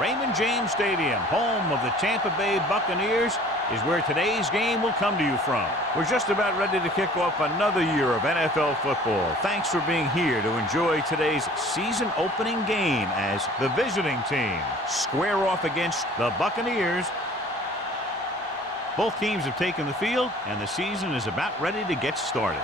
Raymond James Stadium, home of the Tampa Bay Buccaneers, is where today's game will come to you from. We're just about ready to kick off another year of NFL football. Thanks for being here to enjoy today's season opening game as the visiting team square off against the Buccaneers. Both teams have taken the field, and the season is about ready to get started.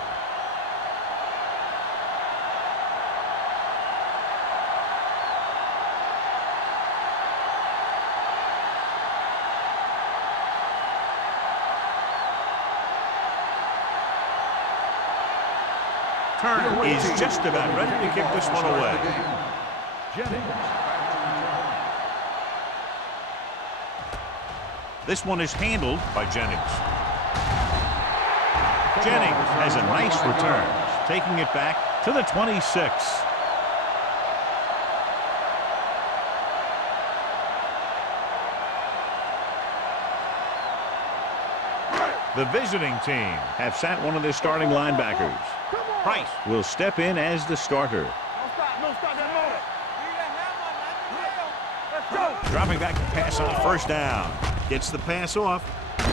Turner is just about ready to kick this one away. This one is handled by Jennings. Jennings has a nice return, taking it back to the 26. The visiting team have sat one of their starting linebackers. Price will step in as the starter. Dropping back to pass on first down. Gets the pass off. The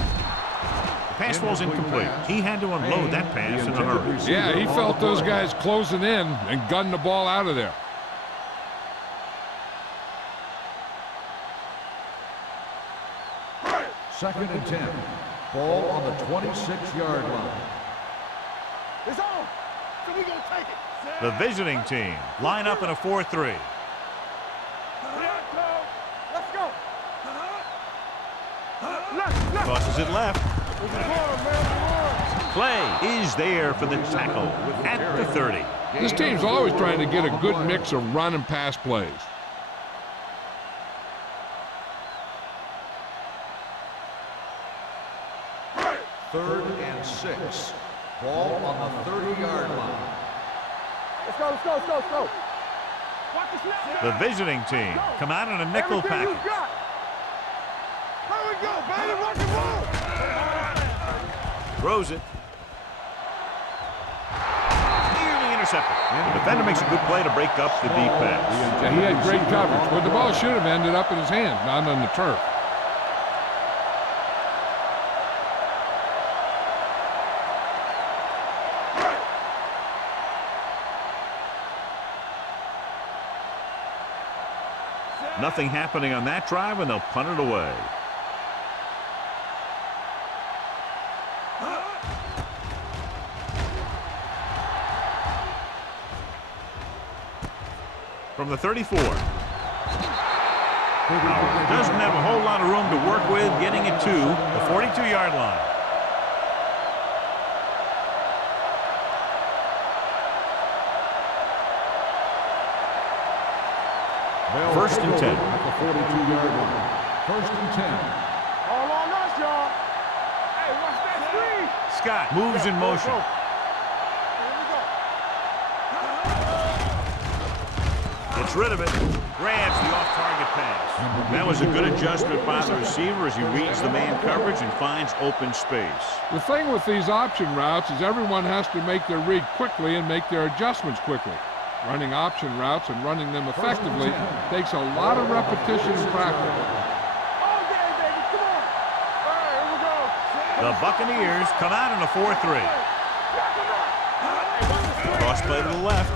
pass was incomplete. He had to unload that pass in a hurry. Yeah, he felt those guys closing in and gunned the ball out of there. Second and 10. Ball on the 26-yard line. It's on. So we gonna take it. The visiting team line up in a 4-3. Let's go. Crosses it left. Play is there for the tackle at the 30. This team's always trying to get a good mix of run and pass plays. Third and 6. Ball on the 30-yard line. Let's go, let's go, let's go, let's go. Watch the snap. The visiting team come out in a nickel package. Here we go, baby, rock and roll. Throws it. Nearly intercepted. The defender makes a good play to break up the deep pass. Yeah, he had great coverage, but the ball should have ended up in his hands, not on the turf. Nothing happening on that drive, and they'll punt it away. From the 34. Doesn't have a whole lot of room to work with, getting it to the 42-yard line. First and 10. At the 42-yard line. First and 10. All on us, y'all. Hey, watch that screen. Scott moves in motion. Gets rid of it. Grabs the off-target pass. That was a good adjustment by the receiver as he reads the man coverage and finds open space. The thing with these option routes is everyone has to make their read quickly and make their adjustments quickly. Running option routes and running them effectively takes a lot of repetition and practice. The Buccaneers come out in a 4-3. Cross play to the left.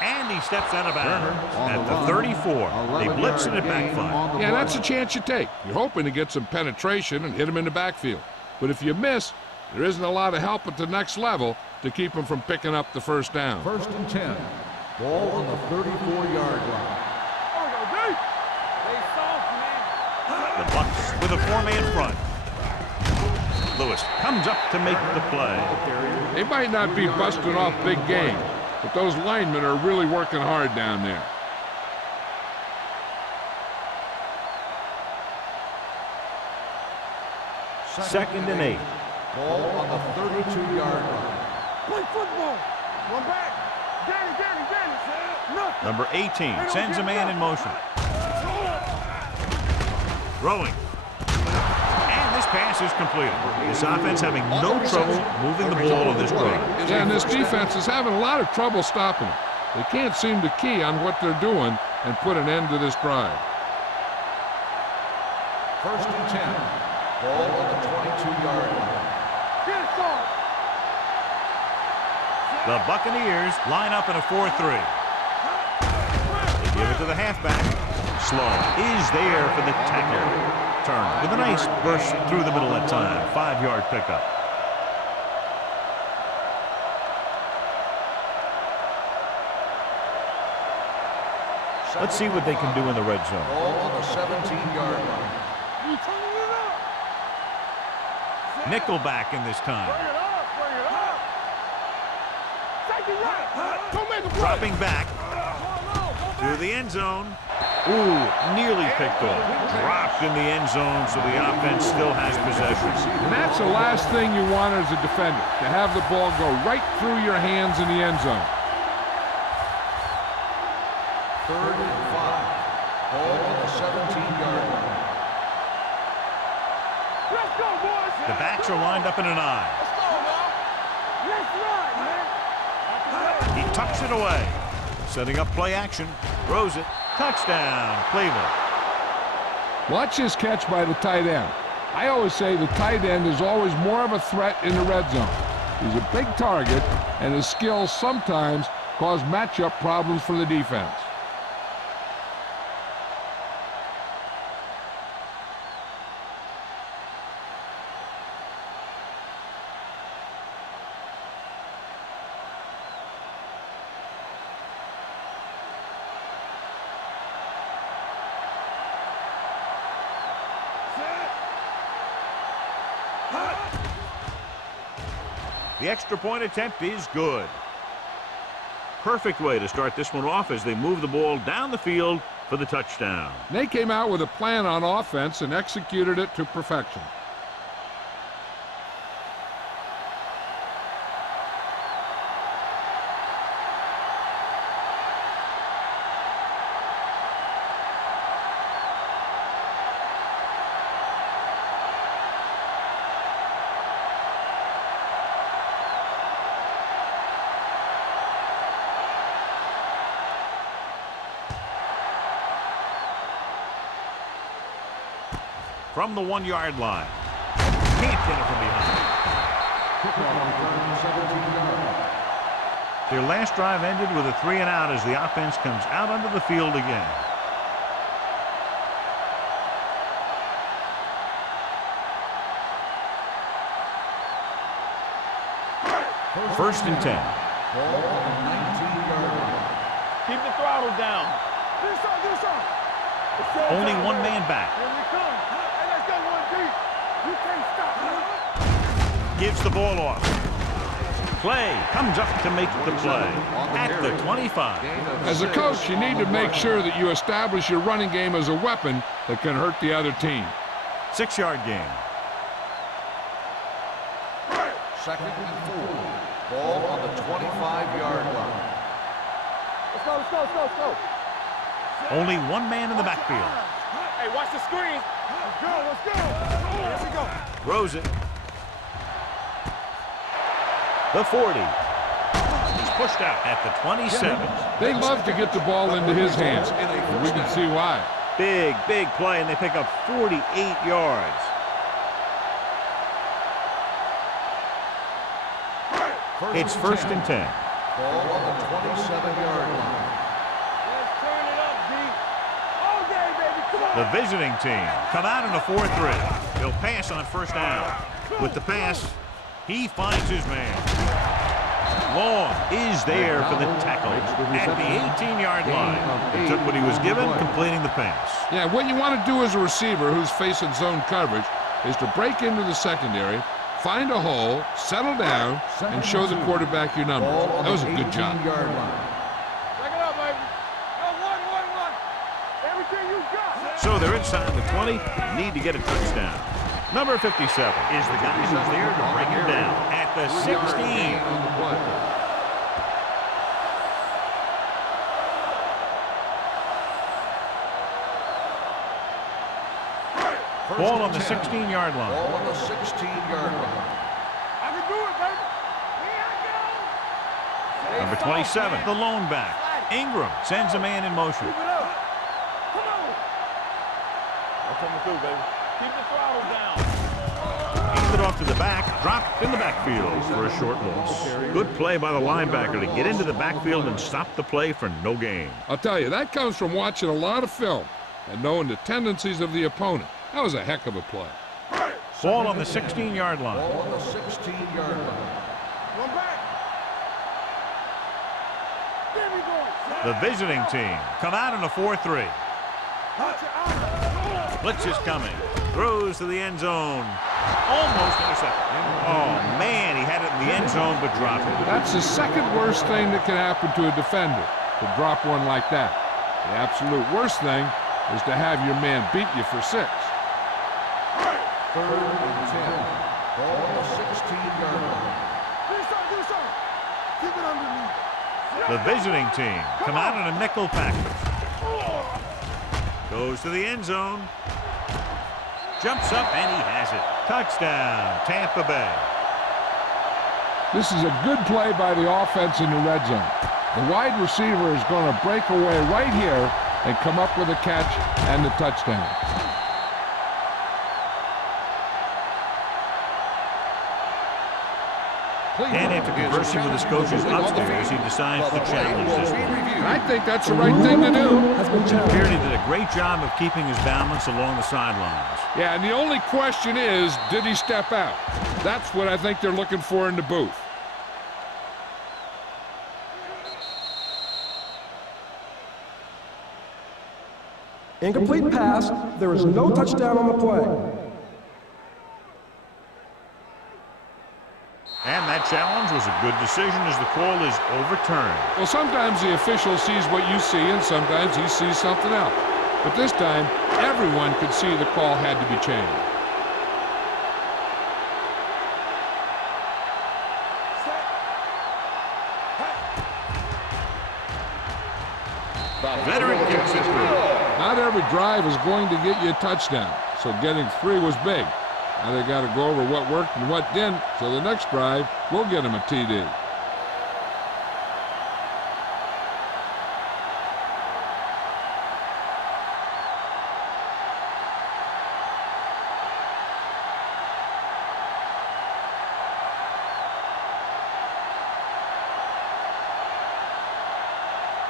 And he steps out of bounds at the 34. They blitz and it backfires. Yeah, that's a chance you take. You're hoping to get some penetration and hit him in the backfield. But if you miss, there isn't a lot of help at the next level to keep him from picking up the first down. First and 10. Ball on the 34-yard line. The Bucs with a four-man front. Lewis comes up to make the play. They might not be busting off big game, but those linemen are really working hard down there. Second and 8. Ball on the 32-yard line. Play football. One back. Danny. Number 18 sends a man in motion. Throwing. And this pass is completed. This offense having no trouble moving the ball on this drive. Yeah, and this defense is having a lot of trouble stopping them. They can't seem to key on what they're doing and put an end to this drive. 1st and 10. Ball on the 22-yard line. The Buccaneers line up in a 4-3. They give it to the halfback. Slow is there for the tackle. Turner with a nice burst through the middle that time. 5-yard pickup. Let's see what they can do in the red zone. Ball on the 17-yard line. Nickelback in this time. Dropping back to the end zone. Ooh, nearly picked off. Dropped in the end zone, so the offense still has possession. And that's the last thing you want as a defender, to have the ball go right through your hands in the end zone. 3rd and 5. Ball on the 17-yard line. Let's go, boys. The backs are lined up in an I. Let's go, man. Let's ride, man. He tucks it away. Setting up play action. Throws it. Touchdown, Cleveland. Watch this catch by the tight end. I always say the tight end is always more of a threat in the red zone. He's a big target, and his skills sometimes cause matchup problems for the defense. The extra point attempt is good. Perfect way to start this one off as they move the ball down the field for the touchdown. They came out with a plan on offense and executed it to perfection. From the 1-yard line. Can't get it from behind. Their last drive ended with a 3-and-out as the offense comes out onto the field again. First and 10. Ball on the 19-yard line. Keep the throttle down. This on, this on. Only one man back. Here we come. Hey, let's go one deep. You can't stop. Gives the ball off. Clay comes up to make the play at the 25. As a coach, you need to make sure that you establish your running game as a weapon that can hurt the other team. 6-yard gain. 2nd and 4. Ball on the 25-yard line. Let's go, let's go, let's go, let's go. Only one man in the backfield. Hey, watch the screen. Let's go, let's go. Here we go. Throws it. The 40. He's pushed out at the 27. They love to get the ball into his hands, and we can see why. Big play, and they pick up 48 yards. It's 1st and 10. Ball on the 27-yard line. Let's turn it up, D. All day, baby. Come on. The visiting team come out in a 4-3. He'll pass on 1st down. With the pass, he finds his man. Long is there for the tackle at the 18-yard line. He took what he was given, completing the pass. Yeah, what you want to do as a receiver who's facing zone coverage is to break into the secondary, find a hole, settle down, and show the quarterback your numbers. That was a good job. Back it up, baby. Go, one. Everything you got. So they're inside the 20, need to get a touchdown. Number 57 is the guy who's there to bring him down at the 16. Ball on the 16-yard line. Ball on the 16-yard line. I can do it, baby. Here I go. Number 27, the lone back. Ingram sends a man in motion. Keep it up. That's coming through, baby. Keep the throttle down. Hands it off to the back, dropped in the backfield for a short loss. Good play by the linebacker to get into the backfield and stop the play for no gain. I'll tell you, that comes from watching a lot of film and knowing the tendencies of the opponent. That was a heck of a play. Ball on the 16-yard line. Ball on the 16-yard line. One back. There we go. The visiting team come out in a 4-3. Blitz is coming. Throws to the end zone. Almost intercepted. Oh, man, he had it in the end zone but dropped it. That's the second worst thing that can happen to a defender, to drop one like that. The absolute worst thing is to have your man beat you for 6. 3rd and 10. Ball on the 16-yard line. Do something. Keep it underneath. The visiting team come out in a nickel package. Goes to the end zone. Jumps up and he has it. Touchdown, Tampa Bay. This is a good play by the offense in the red zone. The wide receiver is going to break away right here and come up with a catch and the touchdown. And after conversing with his coaches upstairs, he decides to challenge this one. And I think that's the right thing to do. Appeared he did a great job of keeping his balance along the sidelines. Yeah, and the only question is, did he step out? That's what I think they're looking for in the booth. Incomplete pass. There is no touchdown on the play. And that challenge was a good decision as the call is overturned. Well, sometimes the official sees what you see, and sometimes he sees something else. But this time, everyone could see the call had to be changed. The veteran kicks it through. Not every drive is going to get you a touchdown, so getting 3 was big. Now they got to go over what worked and what didn't, so the next drive will get them a TD.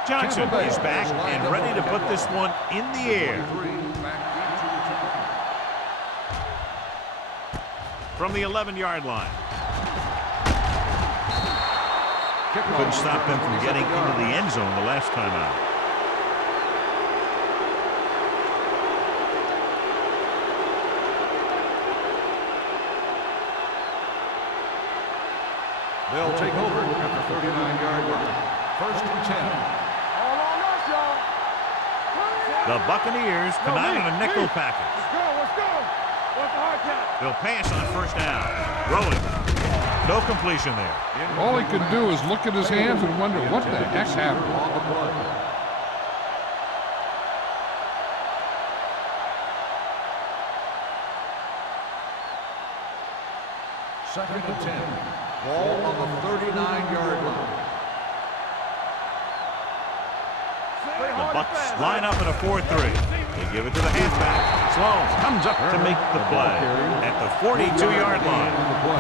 Johnson is back and ready to put this one in the air. From the 11-yard line. Couldn't stop them from getting into the end zone the last time out. They'll take over at the 39-yard line. 1st and 10. All on us, y'all. The Buccaneers come out in a nickel package. Let's go. What's the hard count? They'll pass on 1st down. Rolling. No completion there. All he could do is look at his hands and wonder what the heck happened. On the play. Second and 10. Ball on the 39-yard line. The Bucks line up in a 4-3. They give it to the halfback. Sloan comes up to make the play at the 42-yard line.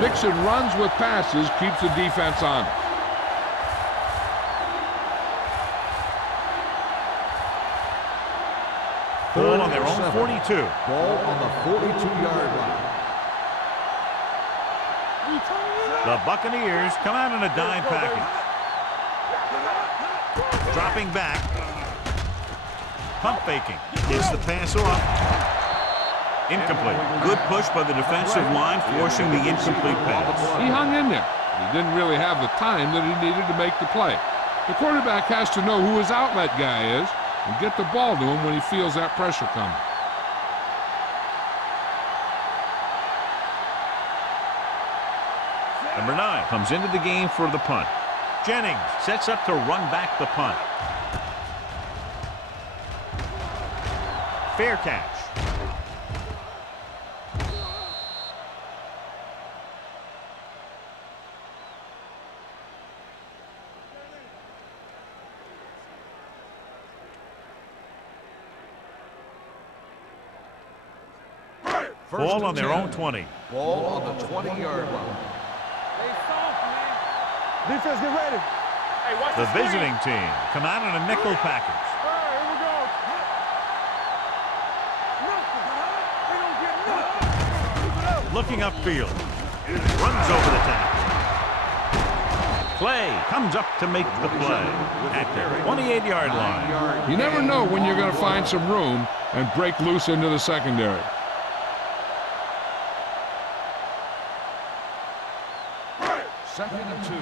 Dixon runs with passes, keeps the defense on. Ball on their own 42. Ball on the 42-yard line. The Buccaneers come out in a dime package. Dropping back. Pump faking. Gets the pass off. Incomplete. Good push by the defensive line, forcing the incomplete pass. He hung in there. He didn't really have the time that he needed to make the play. The quarterback has to know who his outlet guy is and get the ball to him when he feels that pressure coming. Number 9 comes into the game for the punt. Jennings sets up to run back the punt. Fair catch. Ball on their own 20. Ball on the 20-yard line. Stay soft, man. Defense, get ready. Hey, watch The screen. visiting team come out in a nickel package. All right, here we go. Nothing. They don't get nothing. Keep it up. Looking upfield. Runs over the tackle. Clay comes up to make the play at the 28-yard line. You never know when you're going to find some room and break loose into the secondary. Second and 2.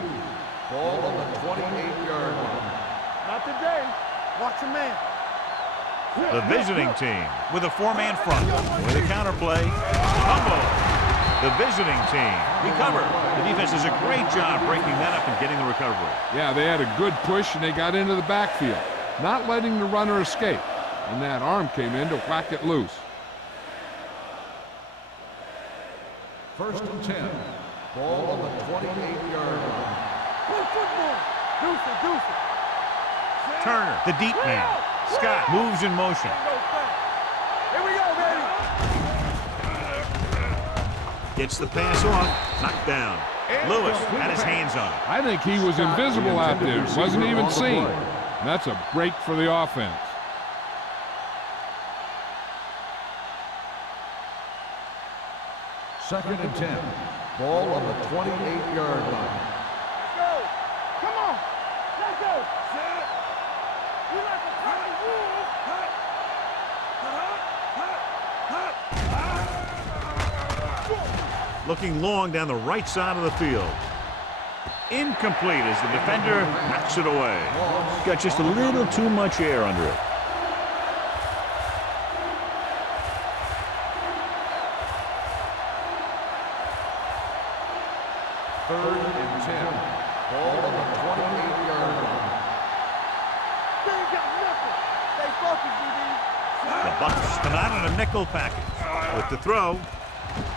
Ball on the 28-yard line. Not today. Watch a man. The visiting team with a 4-man front. With a counterplay. Fumble. The visiting team recover. The defense does a great job breaking that up and getting the recovery. Yeah, they had a good push and they got into the backfield, not letting the runner escape. And that arm came in to whack it loose. First and 10. Ball on the 28-yard line. Play football. Deuce it, deuce it. Turner, the deep man. Scott moves in motion. Here we go, baby. Gets the pass off. Knocked down. Lewis had his hands on it. I think he was invisible out there. Wasn't even seen. And that's a break for the offense. Second and 10. Ball on the 28-yard line. Let's go. Come on. Let's go. We like to cut the rules. Looking long down the right side of the field. Incomplete as the defender knocks it away. Got just a little too much air under it. Third and 10. Ball on the 28-yard line. They ain't got nothing. Stay focused, DB. The Bucs come out in a nickel package. With the throw.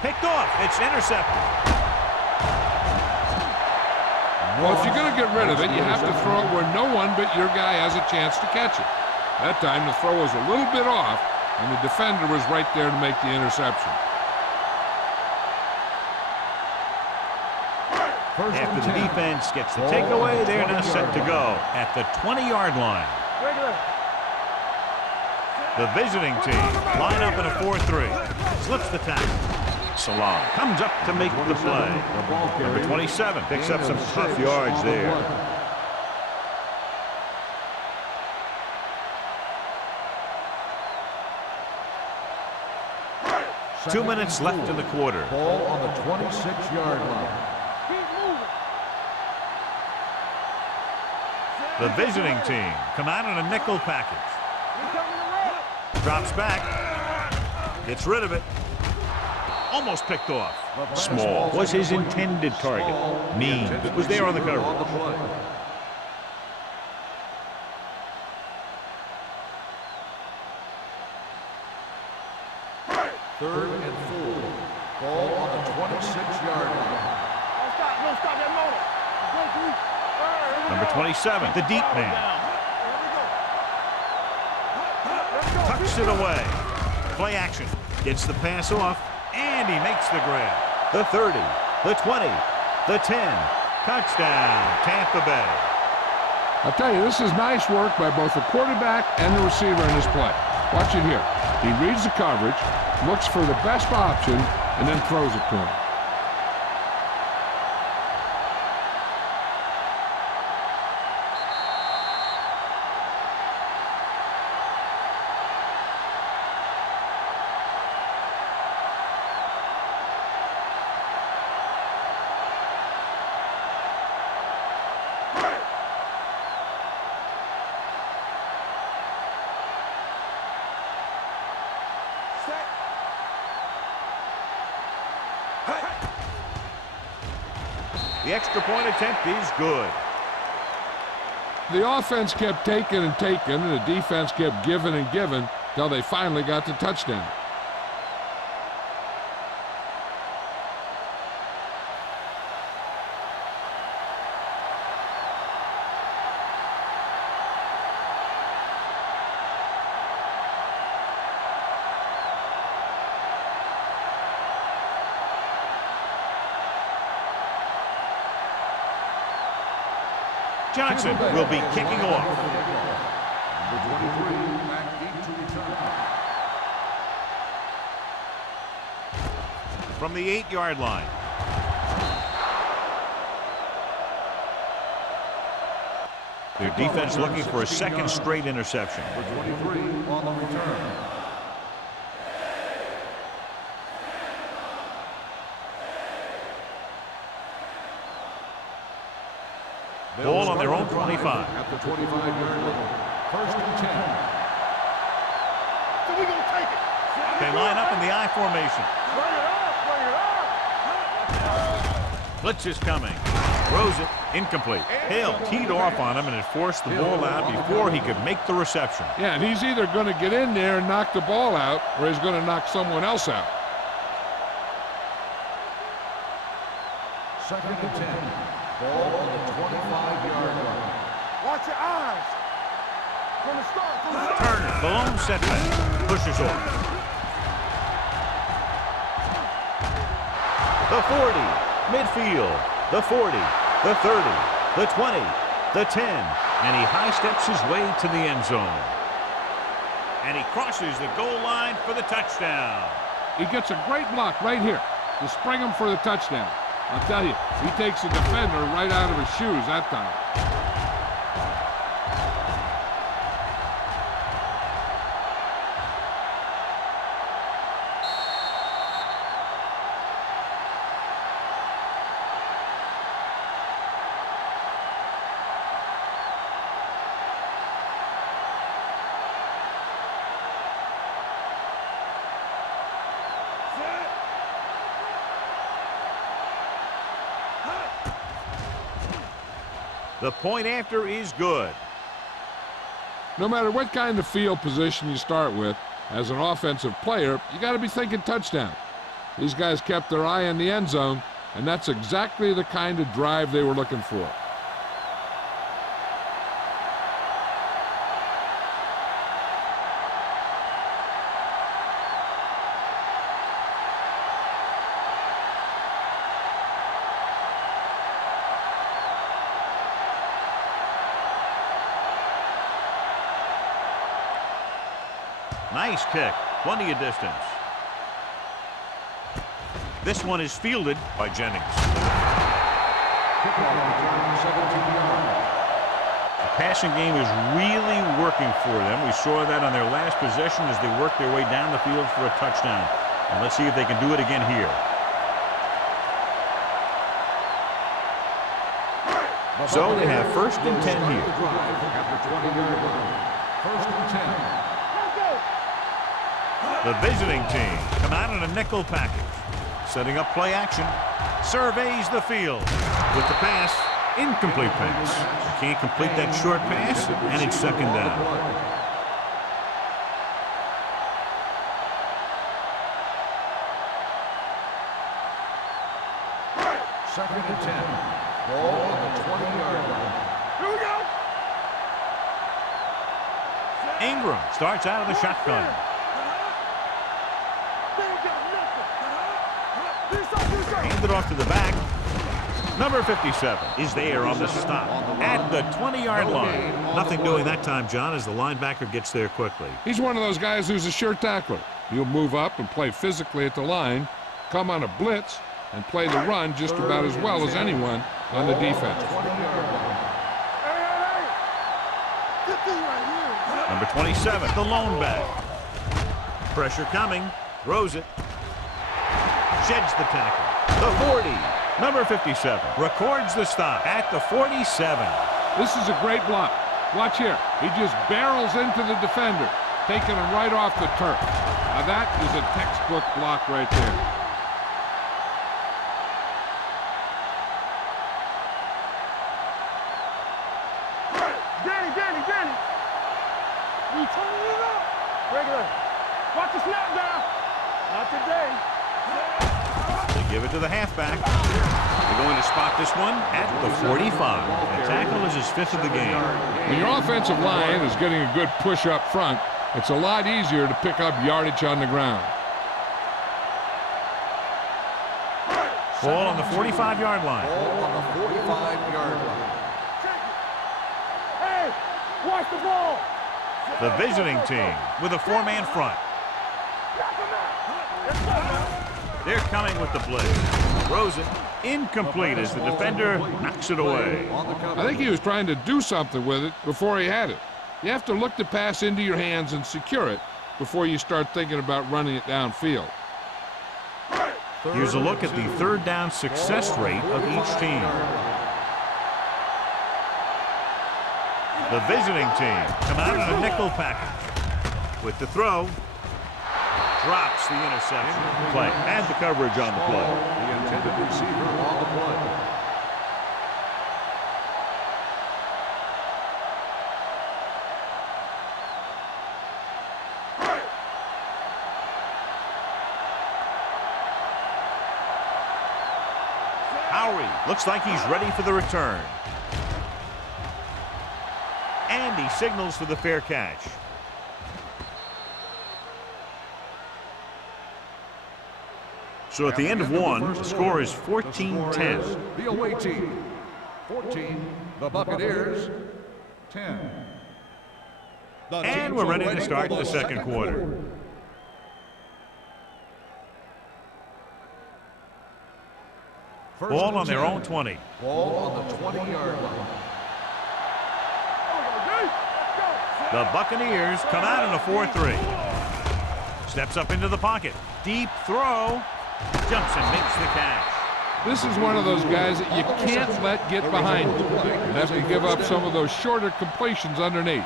Picked off. It's intercepted. Well, if you're going to get rid of it, you have to throw it where no one but your guy has a chance to catch it. That time, the throw was a little bit off, and the defender was right there to make the interception. After the defense gets the takeaway, they're now set to go at the 20-yard line. The visiting team line up in a 4-3. Slips the tackle. Salam comes up to make the play. Number 27 picks up some tough yards there. Two minutes left in the quarter. Ball on the 26-yard line. The visiting team come out in a nickel package. Drops back. Gets rid of it. Almost picked off. Small was his intended target. Means was there on the cover. Third and 4. Ball on the 26-yard line. Don't stop that motor. Number 27, the deep man. Tucks it away. Play action. Gets the pass off, and he makes the grab. The 30, the 20, the 10. Touchdown, Tampa Bay. I'll tell you, this is nice work by both the quarterback and the receiver in this play. Watch it here. He reads the coverage, looks for the best option, and then throws it to him. The extra point attempt is good. The offense kept taking and taking, and the defense kept giving and giving till they finally got the touchdown. Johnson will be kicking off. Number 23, back deep to return. From the 8-yard line. Their defense looking for a second straight interception. Number 23 on the return. Ball on their own 25. At the 25-yard line. First and 10. So we gonna take it. They line up in the I formation. Bring it up, Blitz is coming. Throws it. Incomplete. Hale teed off on him and had forced the ball out before he could make the reception. Yeah, and he's either going to get in there and knock the ball out, or he's going to knock someone else out. Second and 10. Ball on the 25-yard line. Watch your eyes. From the start. From the start. Turner, the lone setback. Pushes off. The 40. Midfield. The 40. The 30. The 20. The 10. And he high steps his way to the end zone. And he crosses the goal line for the touchdown. He gets a great block right here to spring him for the touchdown. I'll tell you, he takes the defender right out of his shoes that time. The point after is good. No matter what kind of field position you start with, as an offensive player, you got to be thinking touchdown. These guys kept their eye on the end zone, and that's exactly the kind of drive they were looking for. Nice kick. Plenty of distance. This one is fielded by Jennings. Kickoff return 17 yards. The passing game is really working for them. We saw that on their last possession as they worked their way down the field for a touchdown. And let's see if they can do it again here. So they have first and 10 here. At the 20-yard line. First and 10. The visiting team come out in a nickel package. Setting up play action. Surveys the field. With the pass, incomplete pass. They can't complete that short pass, and it's second down. Second and 10. Ball on the 20-yard line. Here we go. Ingram starts out of the shotgun. Handed off to the back. Number 57 is there on the stop at the 20-yard line. Nothing doing that time, John, as the linebacker gets there quickly. He's one of those guys who's a sure tackler. He'll move up and play physically at the line, come on a blitz, and play the run just about as well as anyone on the defense. Number 27, the lone back. Pressure coming. Throws it. Sheds the tackle. The 40. Number 57 records the stop at the 47. This is a great block. Watch here. He just barrels into the defender, taking him right off the turf. Now that is a textbook block right there. Danny. We turning it up. Regular. Watch the snap down. Not today. They give it to the halfback. They're going to spot this one at the 45. The tackle is his fifth of the game. When your offensive line is getting a good push up front, it's a lot easier to pick up yardage on the ground. Ball on the 45-yard line. Ball on the 45-yard line. Watch the ball. The visiting team with a four-man front. They're coming with the blitz. Throws it incomplete as the defender knocks it away. I think he was trying to do something with it before he had it. You have to look the pass into your hands and secure it before you start thinking about running it downfield. Here's a look at the third down success rate of each team. The visiting team come out in a nickel package. With the throw, drops the interception. Play. Add the coverage on the play. The intended receiver on the play. Looks like he's ready for the return. And he signals for the fair catch. So at the end of one, the score is 14-10. The away team, 14. The Buccaneers, 10. And we're ready to start the second quarter. Ball on their own 20. Ball on the 20-yard line. The Buccaneers come out in a 4-3. Steps up into the pocket. Deep throw. Jumps and makes the catch. This is one of those guys that you can't let get behind you. You have to give up some of those shorter completions underneath.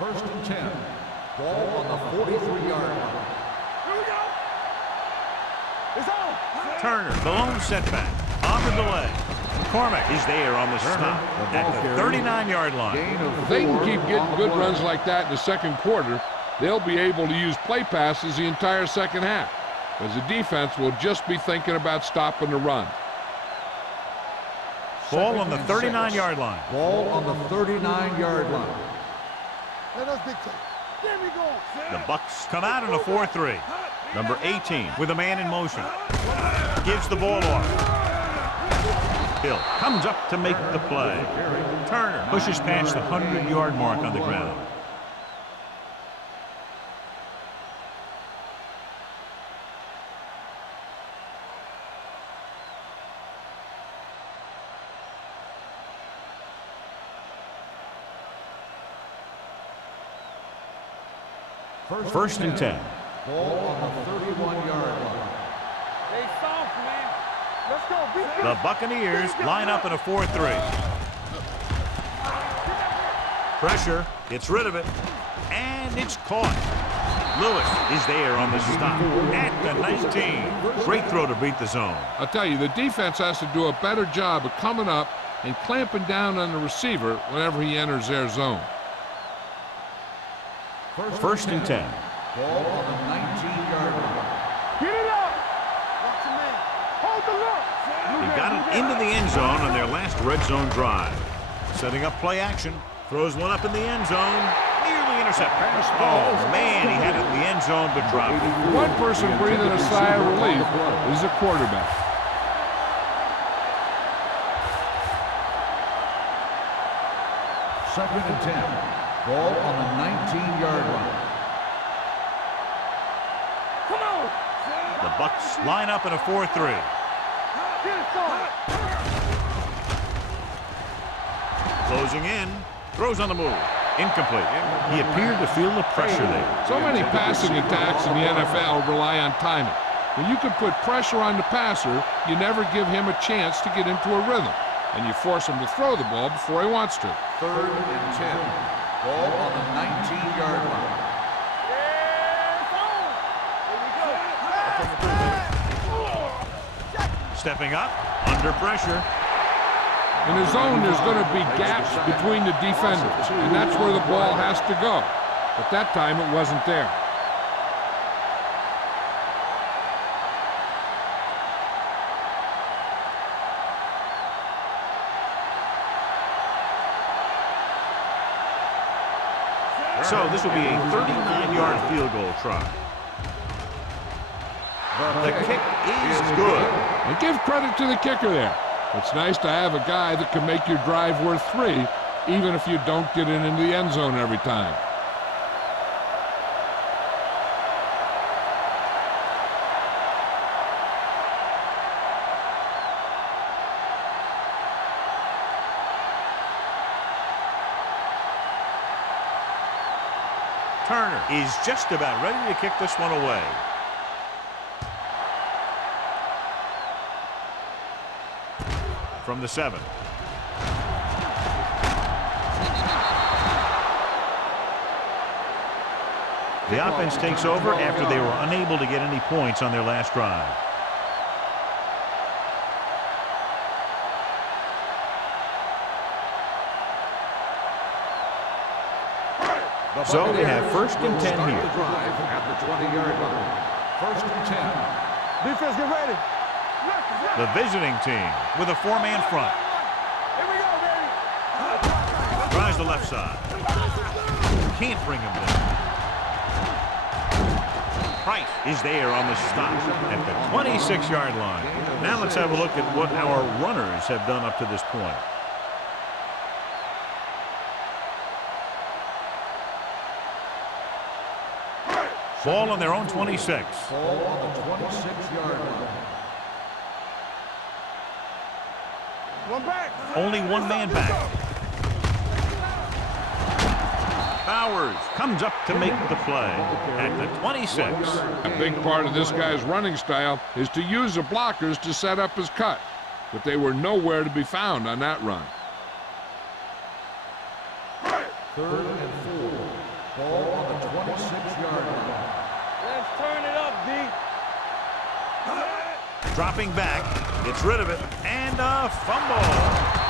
First and 10. Ball on the 43-yard line. Here we go. It's on. Turner, the lone setback. On the delay. McCormick is there on the stop at the 39-yard line. If they can keep getting good runs like that in the second quarter, they'll be able to use play passes the entire second half, because the defense will just be thinking about stopping the run. Ball on the 39-yard line. Ball on the 39-yard line. Let us dictate. There we go. The Bucs come out in a 4-3. Number 18 with a man in motion. Gives the ball off. Hill comes up to make the play. Turner pushes past the 100-yard mark on the ground. First and 10. Ball on the 31-yard line. They soft, man. Let's go. The Buccaneers line up in a 4-3. Pressure, gets rid of it, and it's caught. Lewis is there on the stop at the 19. Great throw to beat the zone. I'll tell you, the defense has to do a better job of coming up and clamping down on the receiver whenever he enters their zone. First and 10. Ball on the 19-yard line. Get it up. Watch your man. Hold the look. They got it into the end zone on their last red zone drive. Setting up play action. Throws one up in the end zone. Nearly intercepted. Oh, man, he had it in the end zone but dropped it. One person breathing a sigh of relief is the quarterback. Second and 10. Ball on the 19-yard line. Come on. The Bucs line up in a 4-3. Get it started. Closing in. Throws on the move. Incomplete. He appeared to feel the pressure there. So many passing attacks in the NFL rely on timing. When you can put pressure on the passer, you never give him a chance to get into a rhythm, and you force him to throw the ball before he wants to. Third and 10. Ball on the 19-yard line. Stepping up, under pressure. In the zone, there's going to be gaps between the defenders, and that's where the ball has to go. But that time, it wasn't there. So this will be a 39-yard field goal try. The kick is good. And give credit to the kicker there. It's nice to have a guy that can make your drive worth 3, even if you don't get it into the end zone every time. Turner is just about ready to kick this one away. From the 7. The offense takes over after they were unable to get any points on their last drive. So they have 1st and 10 here. At the 20-yard line. 1st and 10. Defense, get ready. The visiting team with a 4-man front. Here we go, baby. Tries the left side. Can't bring him down. Price is there on the stop at the 26-yard line. Now let's have a look at what our runners have done up to this point. Ball on their own 26. Ball on the 26-yard line. One back. Only one man back. Bowers comes up to make the play at the 26. A big part of this guy's running style is to use the blockers to set up his cut, but they were nowhere to be found on that run. 3rd and 4. Ball on the 26-yard line. Let's turn it up, D. Dropping back, gets rid of it, and a fumble.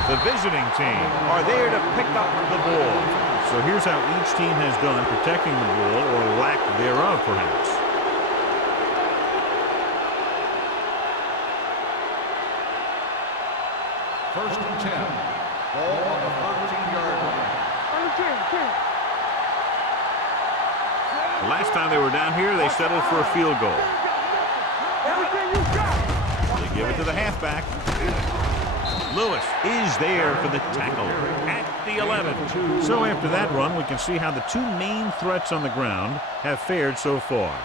The visiting team are there to pick up the ball. So here's how each team has done protecting the ball, or lack thereof, perhaps. First and 10. Ball on the 13-yard line. The last time they were down here, they settled for a field goal. Everything you got. They give it to the halfback. Lewis is there for the tackle at the 11. So after that run, we can see how the two main threats on the ground have fared so far.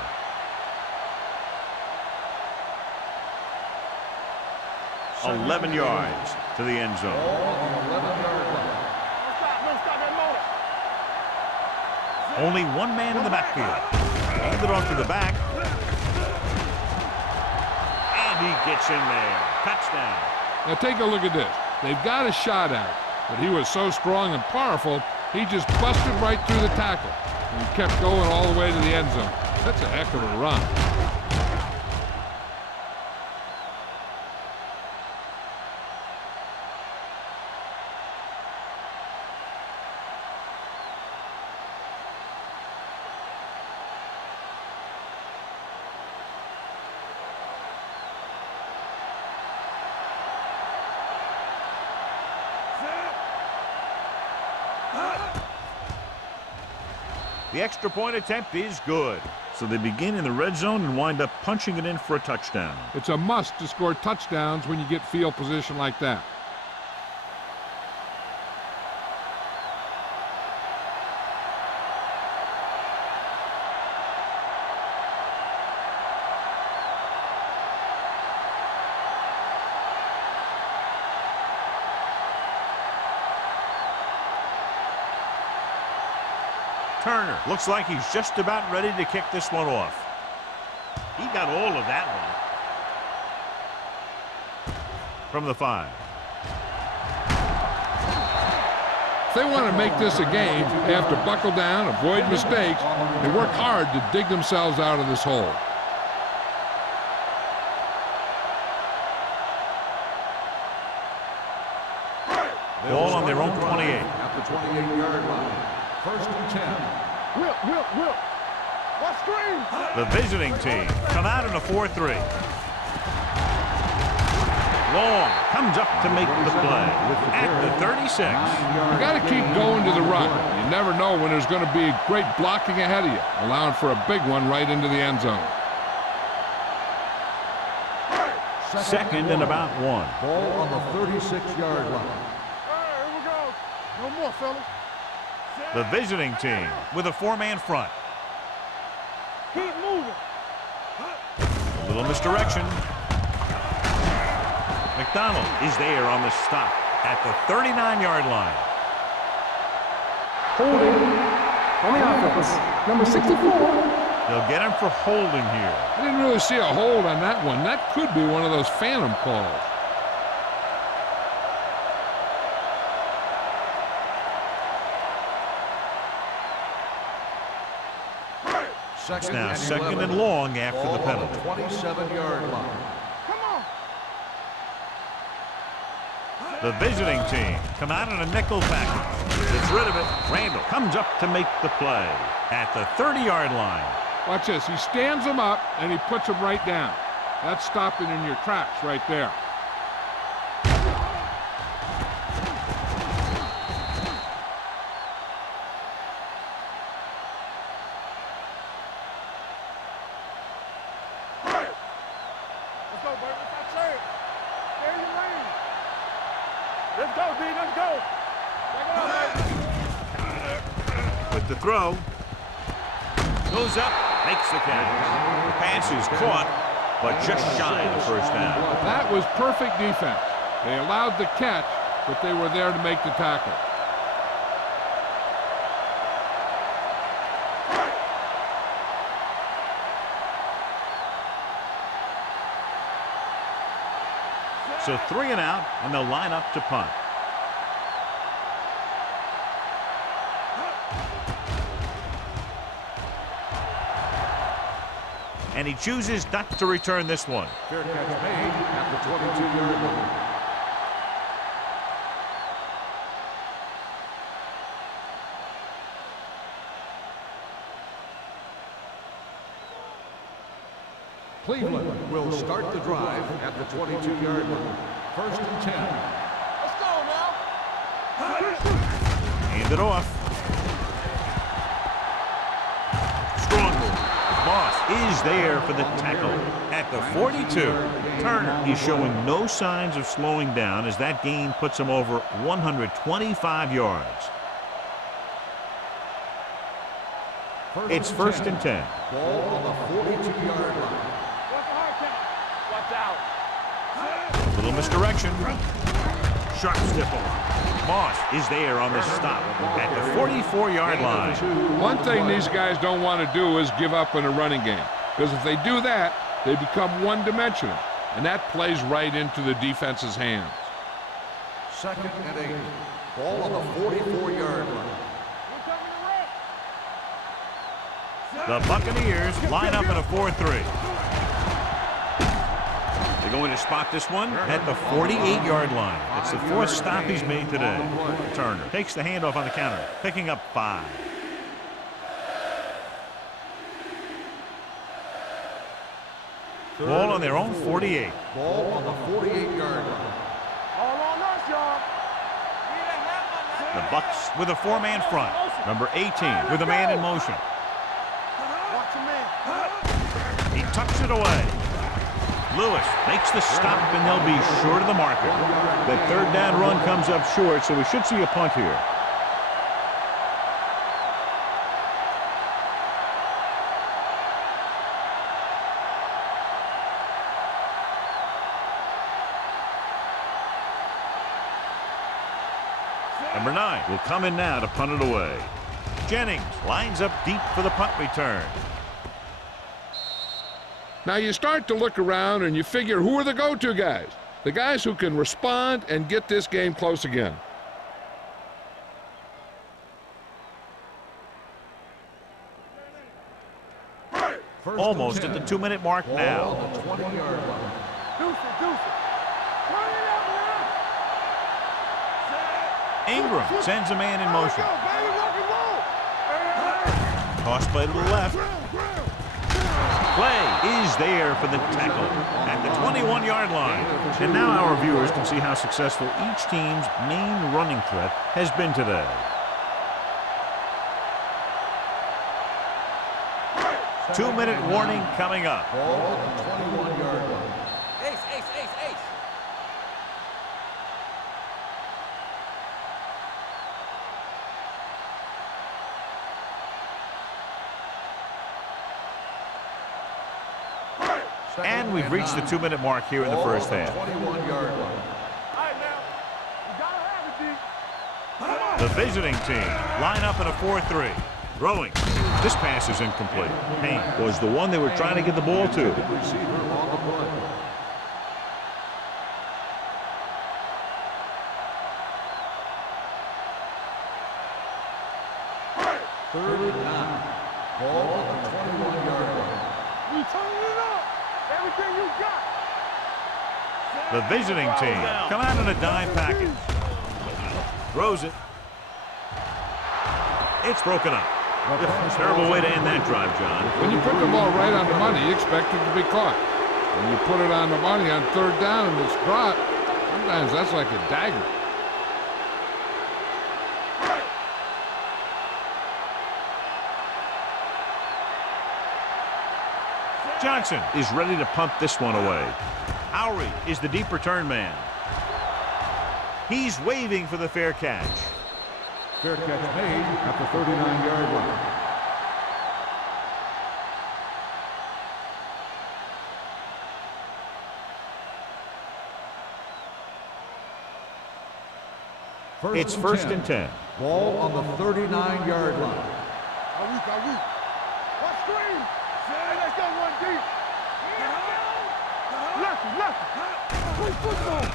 Second 11 yards to the end zone. Ball on the 11-yard line. Don't stop that motor. Only one man in the backfield. Hand it off to the back. And he gets in there. Touchdown. Now take a look at this. They've got a shot at it, but he was so strong and powerful, he just busted right through the tackle. And he kept going all the way to the end zone. That's a heck of a run. The extra point attempt is good. So they begin in the red zone and wind up punching it in for a touchdown. It's a must to score touchdowns when you get field position like that. Turner looks like he's just about ready to kick this one off. He got all of that one. From the 5. If they want to make this a game, they have to buckle down, avoid mistakes, and work hard to dig themselves out of this hole. Ball on their own 28. At the 28-yard line. First and 10. Whip. What screen? The visiting team come out in a 4-3. Long comes up to make the play at the 36. You got to keep going to the run. You never know when there's going to be great blocking ahead of you, allowing for a big one right into the end zone. Second and about 1. Ball on the 36-yard line. All right, here we go. No more, fellas. The visiting team with a 4-man front. Keep moving. A little misdirection. McDonald is there on the stop at the 39-yard line. Holding on the offense. Number 64. They'll get him for holding here. I didn't really see a hold on that one. That could be one of those phantom calls. It's now second and long after the penalty. 27-yard line. Come on. The visiting team come out in a nickel package. Gets rid of it. Randall comes up to make the play at the 30-yard line. Watch this. He stands him up, and he puts him right down. That's stopping in your tracks right there. Let's go, baby. Let's not say it. Stay in your lane. Let's go, D. Let's go. Take it out, baby. With the throw. Goes up. Makes the catch. The pass is caught, but just shy of the first down. That was perfect defense. They allowed the catch, but they were there to make the tackle. So 3 and out, and they'll line up to punt. And he chooses not to return this one. Fair catch made at the 22-yard line. Cleveland will start the drive at the 22-yard line. First and 10. Let's go now. Hand it off. Strong move. Moss is there for the tackle at the 42. Turner is showing no signs of slowing down as that gain puts him over 125 yards. It's first and 10. Ball on the 42-yard line. Watch the hard count. Watch out. Little misdirection. Sharp stifle. Moss is there on the stop at the 44-yard line. One thing these guys don't want to do is give up in a running game, because if they do that, they become one-dimensional, and that plays right into the defense's hands. Second and 8. Ball on the 44-yard line. We're coming to rest. The Buccaneers line up in a 4-3. They're going to spot this one at the 48-yard line. It's the 4th stop he's made today. Turner takes the handoff on the counter, picking up 5. Ball on their own 48. Ball on the 48-yard line. All on us, y'all. The Bucks with a 4-man front. Number 18 with a man in motion. Watch your man. He tucks it away. Lewis makes the stop, and they'll be short of the marker. That 3rd down run comes up short, so we should see a punt here. Number 9 will come in now to punt it away. Jennings lines up deep for the punt return. Now you start to look around and you figure, who are the go-to guys? The guys who can respond and get this game close again. Almost at the 2-minute mark now. On the 20-yard line. Deuce it, deuce it. Turn it up now. Ingram sends a man in motion. Go, baby, rock and roll. Tossed play to the left. Play is there for the tackle at the 21-yard line. And now our viewers can see how successful each team's main running threat has been today. Two-minute warning coming up. Ball on the 21-yard line. And we've reached the 2-minute mark here in the first half. 21-yard line. All right, now. You gotta have it, D. The visiting team line up in a 4-3. Throwing. This pass is incomplete. Payne was the one they were trying to get the ball to. Receiver on the play. Third and 9. Ball on the 21-yard line. We turning it up. Everything you got. The visiting team come out in a dime package. Throws it. It's broken up. Terrible way to end that drive, John. When you put the ball right on the money, you expect it to be caught. When you put it on the money on third down and it's dropped, sometimes that's like a dagger. Johnson is ready to punt this one away. Howry is the deep return man. He's waving for the fair catch. Fair catch made at the 39-yard line. It's first and 10. Ball on the 39-yard line. What screen? Hey, let's go one deep. Left.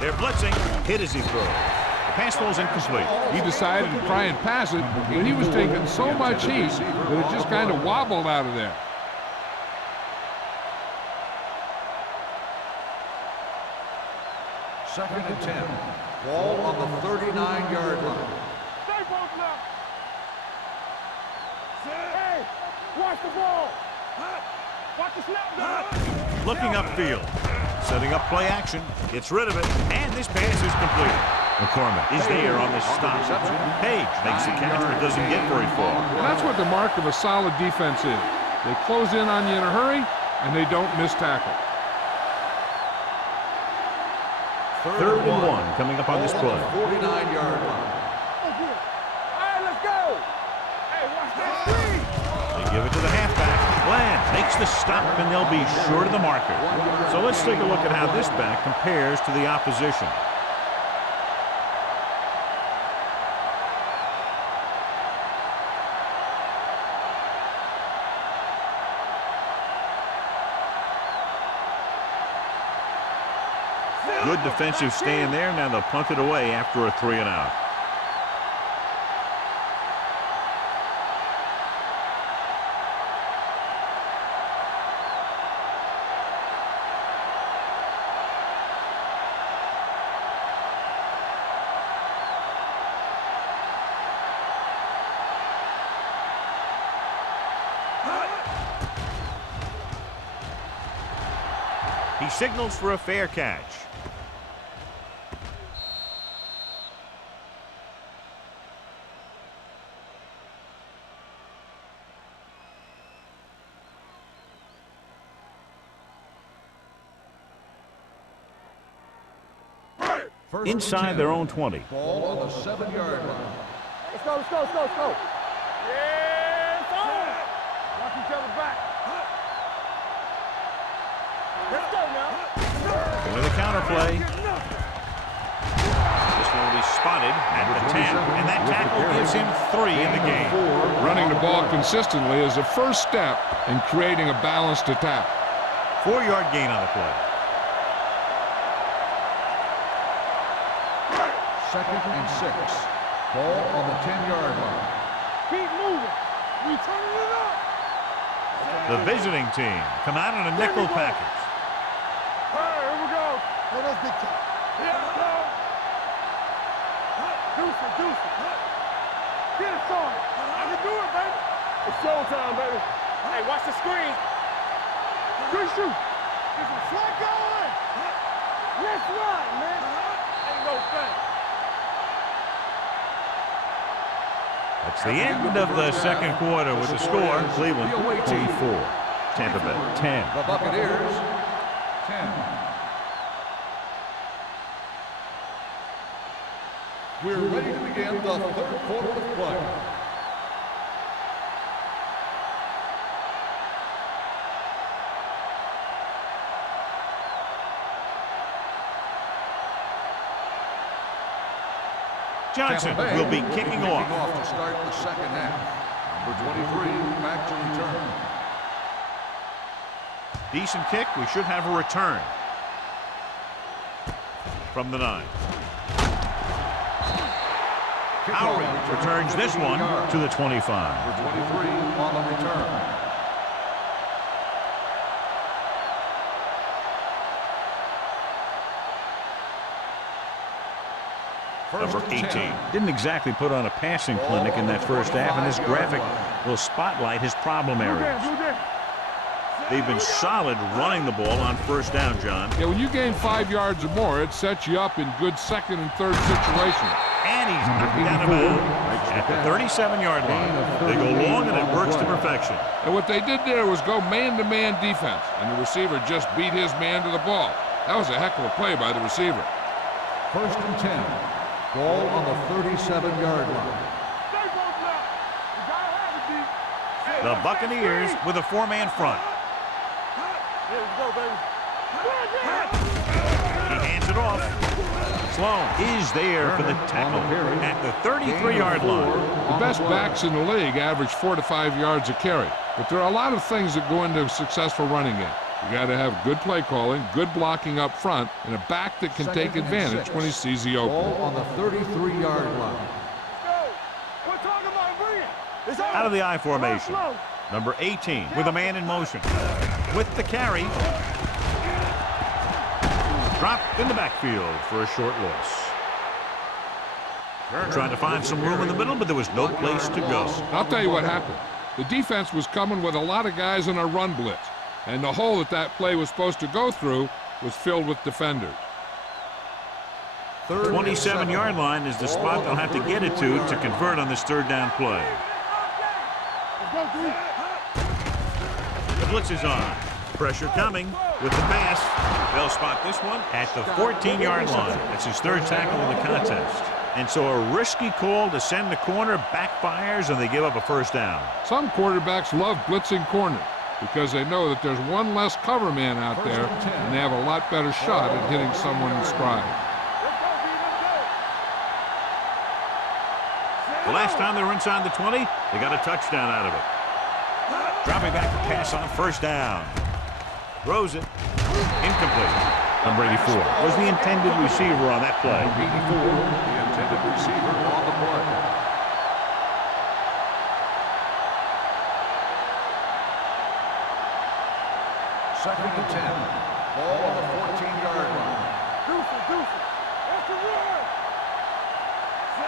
They're blitzing. Hit as he throws. The pass ball's incomplete. He decided to try and pass it, and he was taking so much heat that it just kind of wobbled out of there. Second and 10. Ball on the 39-yard line. Stay both left. Hey, watch the ball. Watch the snap down. Looking upfield. Setting up play action. Gets rid of it. And this pass is completed. McCormick is there on this stop. Page makes the catch but doesn't get very far. And that's what the mark of a solid defense is. They close in on you in a hurry, and they don't miss tackle. Third and 1 coming up on this play. 49-yard line. All right, let's go. Hey, watch that screen. They give it to the halfback. Bland makes the stop, and they'll be short of the marker. So let's take a look at how this back compares to the opposition. Good defensive stand there. Now they'll punt it away after a 3-and-out. He signals for a fair catch. Inside their own 20. Ball on the 7-yard line. Let's go. Yeah, it's on. Watch each other back. Let's go now. Going to the counter play. This one will be spotted at the 10. And that tackle gives him 3 in the game. Running the ball consistently is the first step in creating a balanced attack. 4-yard gain on the play. Second and 6. Ball on the 10-yard line. Keep moving. We turning it up. The visiting team come out in a nickel package. All right, here we go. Let us big time. Here we go. Deuce it. Get it started. I can do it, baby. It's showtime, baby. Hey, watch the screen. Good shoot. Get some slack going. Let's run, man. Ain't no thing. That's the end of the second quarter with the score. Cleveland 24. Tampa Bay 10. The Buccaneers 10. We're ready to begin the third quarter of play. Johnson will be kicking off. To start the second half. Number 23 back to return. Decent kick. We should have a return from the 9. Howard returns this one to the 25. Number 23 on the return. Number 18 didn't exactly put on a passing clinic in that first half, and this graphic will spotlight his problem areas. They've been solid running the ball on first down, John. Yeah, when you gain 5 yards or more, it sets you up in good second and third situations. And he's knocked down a bounds at the 37-yard line. They go long, and it works to perfection. And what they did there was go man-to-man defense, and the receiver just beat his man to the ball. That was a heck of a play by the receiver. 1st and 10. Ball on the 37-yard line. The Buccaneers with a 4-man front. He hands it off. Sloan is there for the tackle at the 33-yard line. The best backs in the league average 4 to 5 yards a carry. But there are a lot of things that go into a successful running game. You got to have good play calling, good blocking up front, and a back that can take advantage when he sees the opening. Ball on the 33-yard line. Out of the I formation. Number 18 with a man in motion. With the carry. Dropped in the backfield for a short loss. Trying to find some room in the middle, but there was no place to go. I'll tell you what happened. The defense was coming with a lot of guys in a run blitz, and the hole that play was supposed to go through was filled with defenders. 27-yard line is the spot they'll have to get it to convert on this third down play. The blitz is on. Pressure coming with the pass. They'll spot this one at the 14-yard line. That's his third tackle of the contest. And so a risky call to send the corner backfires, and they give up a first down. Some quarterbacks love blitzing corners because they know that there's one less cover man out there, and they have a lot better shot at hitting someone in stride. The last time they were inside the 20, they got a touchdown out of it. Dropping back to pass on first down. Throws it. Incomplete. Number 84 was the intended receiver on that play. 84, the intended receiver on the play. Second and 10. Ball on the 14-yard line.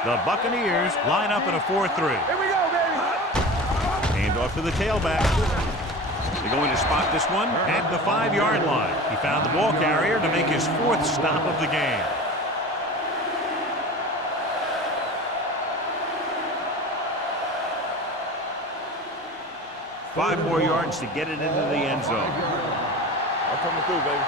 The Buccaneers line up in a 4-3. Here we go, baby. Hand off to the tailback. They're going to spot this one at the 5-yard line. He found the ball carrier to make his 4th stop of the game. Five more yards to get it into the end zone. I'm coming through, baby.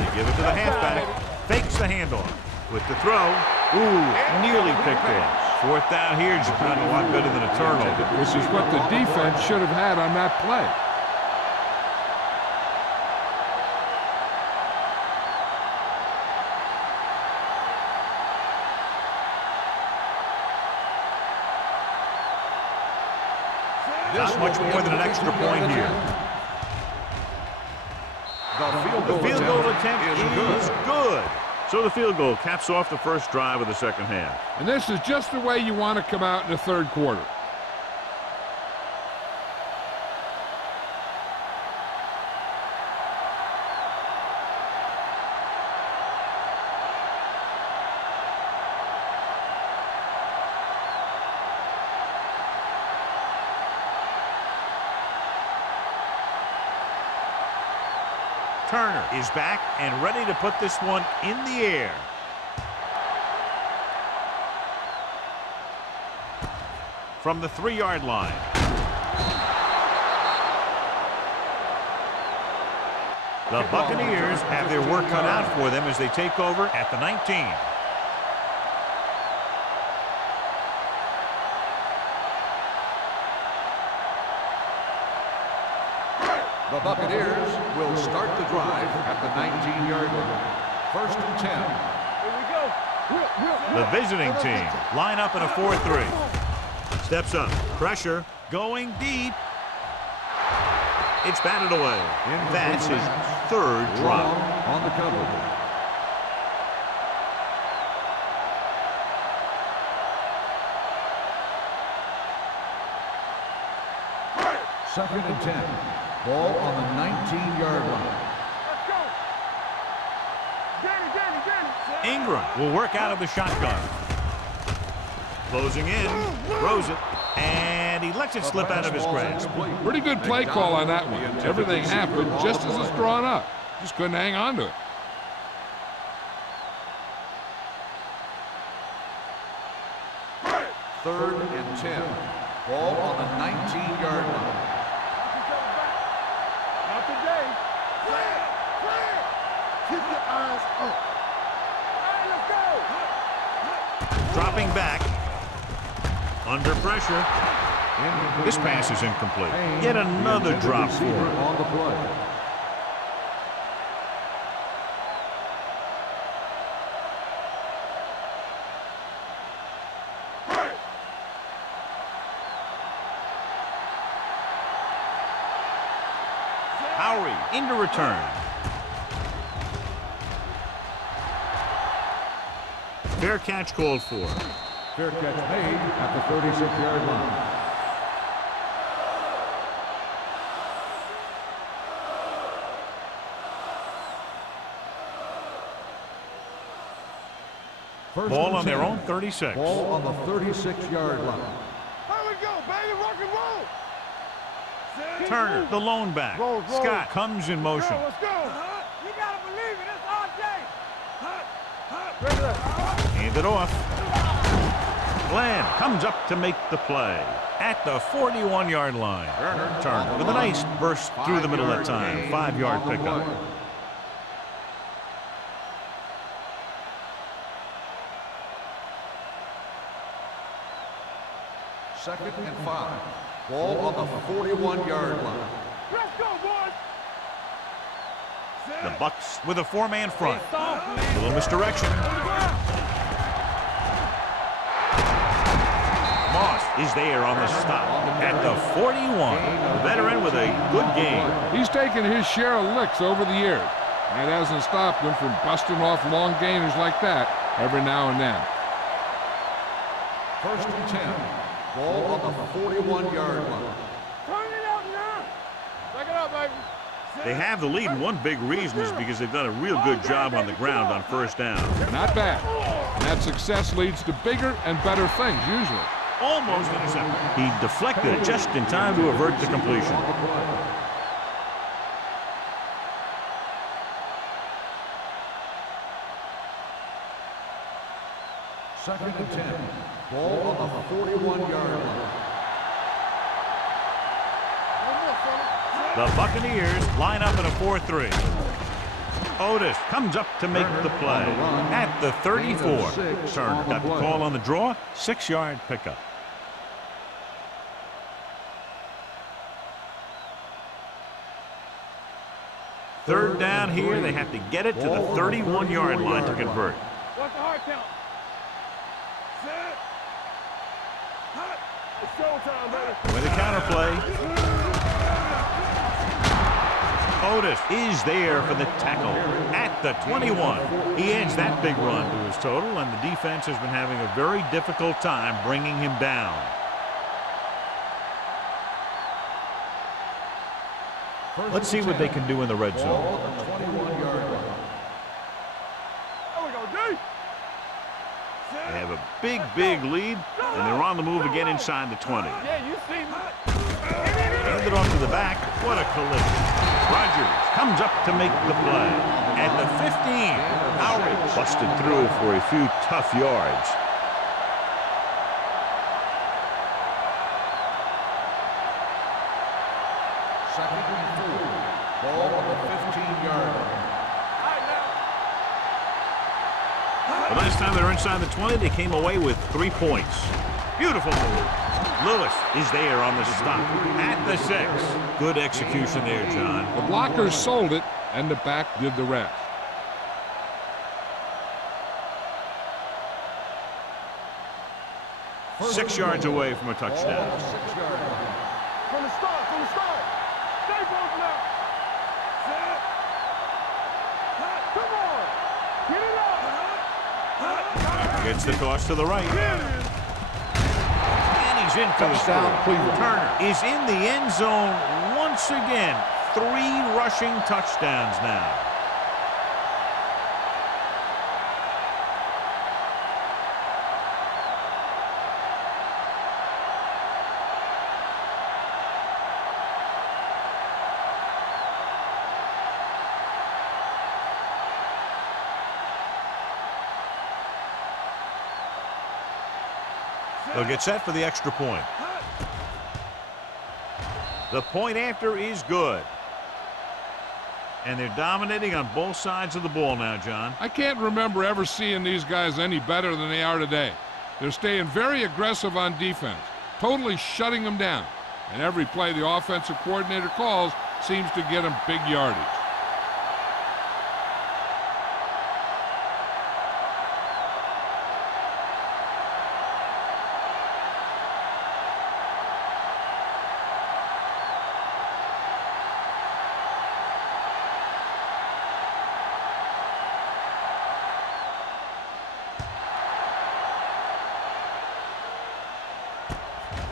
They give it to the halfback. Fakes the handoff with the throw. Ooh, nearly picked off. 4th down here, just not a lot better than a turnover. Which is what the defense should have had on that play. Not much more than an extra point here. The field goal attempt is good. So the field goal caps off the first drive of the second half. And this is just the way you want to come out in the third quarter. Turner is back and ready to put this one in the air. From the 3-yard line. The Buccaneers have their work cut out for them as they take over at the 19. The Buccaneers will start the drive at the 19-yard line. 1st and 10. Here we go. The visiting team line up in a 4-3. Steps up. Pressure. Going deep. It's batted away. That's his 3rd drop. On the cover. Second and 10. Ball on the 19-yard line. Let's go. Danny. Ingram will work out of the shotgun. Closing in. Throws it. And he lets it slip out of his grasp. Pretty good play call on that one. Everything happened just as it's drawn up. Just couldn't hang on to it. Third and 10. Ball on the 19-yard line. Not today. Clear. Keep your eyes up. All right, let's go. Dropping back. Under pressure. This pass is incomplete. Yet another drop for him. On the play. Howery into return. Fair catch called for. Fair catch made at the 36-yard line. Ball on their own 36. Ball on the 36-yard line. Here we go, baby. Rock and roll. Turner, the lone back. Roll. Scott comes in motion. Let's go. You gotta believe it. It's RJ. Hand it off. Glenn comes up to make the play at the 41-yard line. Turner with a nice burst through the middle that time. 5-yard pickup. Second and 5. Ball on the 41-yard line. Let's go, boys. The Bucs with a 4-man front. Little misdirection. Moss is there on the stop at the 41. The veteran with a good game. He's taken his share of licks over the years. That hasn't stopped him from busting off long gainers like that every now and then. 1st and 10. Ball on the 41-yard line. Turn it up now. Back it up, baby. They have the lead, and one big reason is because they've done a real good job on the ground on 1st down. Not bad. And that success leads to bigger and better things, usually. Almost intercepted. He deflected it just in time to avert the completion. Second and 10. Ball on the 41-yard line. The Buccaneers line up in a 4-3. Otis comes up to make the play at the 34. Turner got the call on the draw. 6-yard pickup. Third down here. They have to get it to the 31-yard line to convert. What's the hard count? Set. Hot. It's showtime, baby. With a counterplay. Otis is there for the tackle at the 21. He adds that big run to his total, and the defense has been having a very difficult time bringing him down. Let's see what they can do in the red zone. Ball on the 21-yard line. There we go, D. They have a big lead, and they're on the move again inside the 20. Yeah, you see me. Hand it off to the back. What a collision. Rogers comes up to make the play at the 15. Howery busted through for a few tough yards. Second and 4. Ball on the 15-yard 19-yard line. The last time they were inside the 20, they came away with 3 points. Beautiful move. Lewis is there on the stop at the 6. Good execution there, John. The blockers sold it, and the back did the rest. First 6 yards away from a touchdown. 6-yard line. From the start, from the start. Stay focused now. Set. Come on. Get it up. Gets the toss to the right. And he's in for the Touchdown, score. Cleveland. Turner is in the end zone once again. 3 rushing touchdowns now. They'll get set for the extra point. The point after is good. And they're dominating on both sides of the ball now, John. I can't remember ever seeing these guys any better than they are today. They're staying very aggressive on defense, totally shutting them down. And every play the offensive coordinator calls seems to get them big yardage.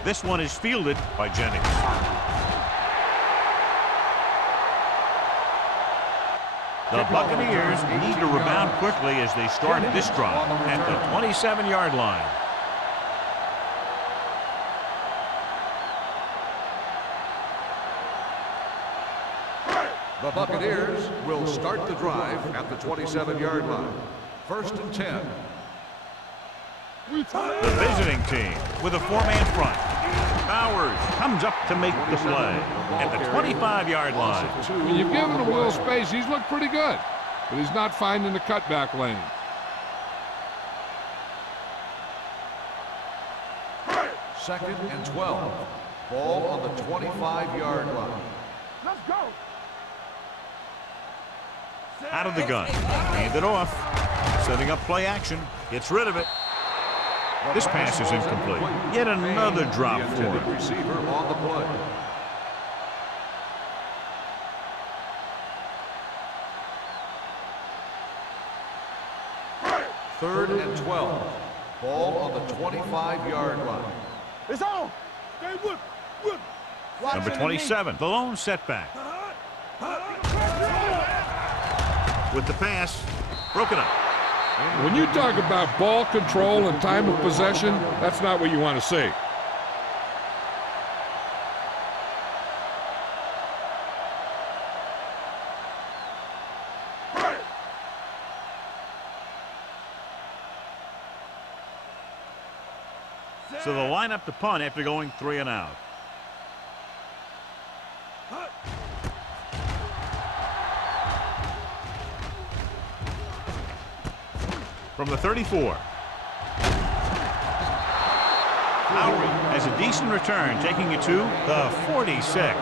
This one is fielded by Jennings. The Buccaneers need to rebound quickly as they start this drive at the 27-yard line. The Buccaneers will start the drive at the 27-yard line. 1st and 10. The visiting team with a 4-man front. Bowers comes up to make the play at the 25-yard line. When you've given him a little space, he's looked pretty good, but he's not finding the cutback lane. Second and 12. Ball on the 25-yard line. Let's go. Out of the gun. Hand it off. Setting up play action. Gets rid of it. This pass is incomplete. Yet another drop for him. Receiver on the play. Third and 12. Ball on the 25-yard line. It's on. Stay with. Number 27, the lone setback. With the pass, broken up. When you talk about ball control and time of possession, that's not what you want to see. So they'll line up to punt after going 3 and out. From the 34. Lowry has a decent return, taking it to the 46.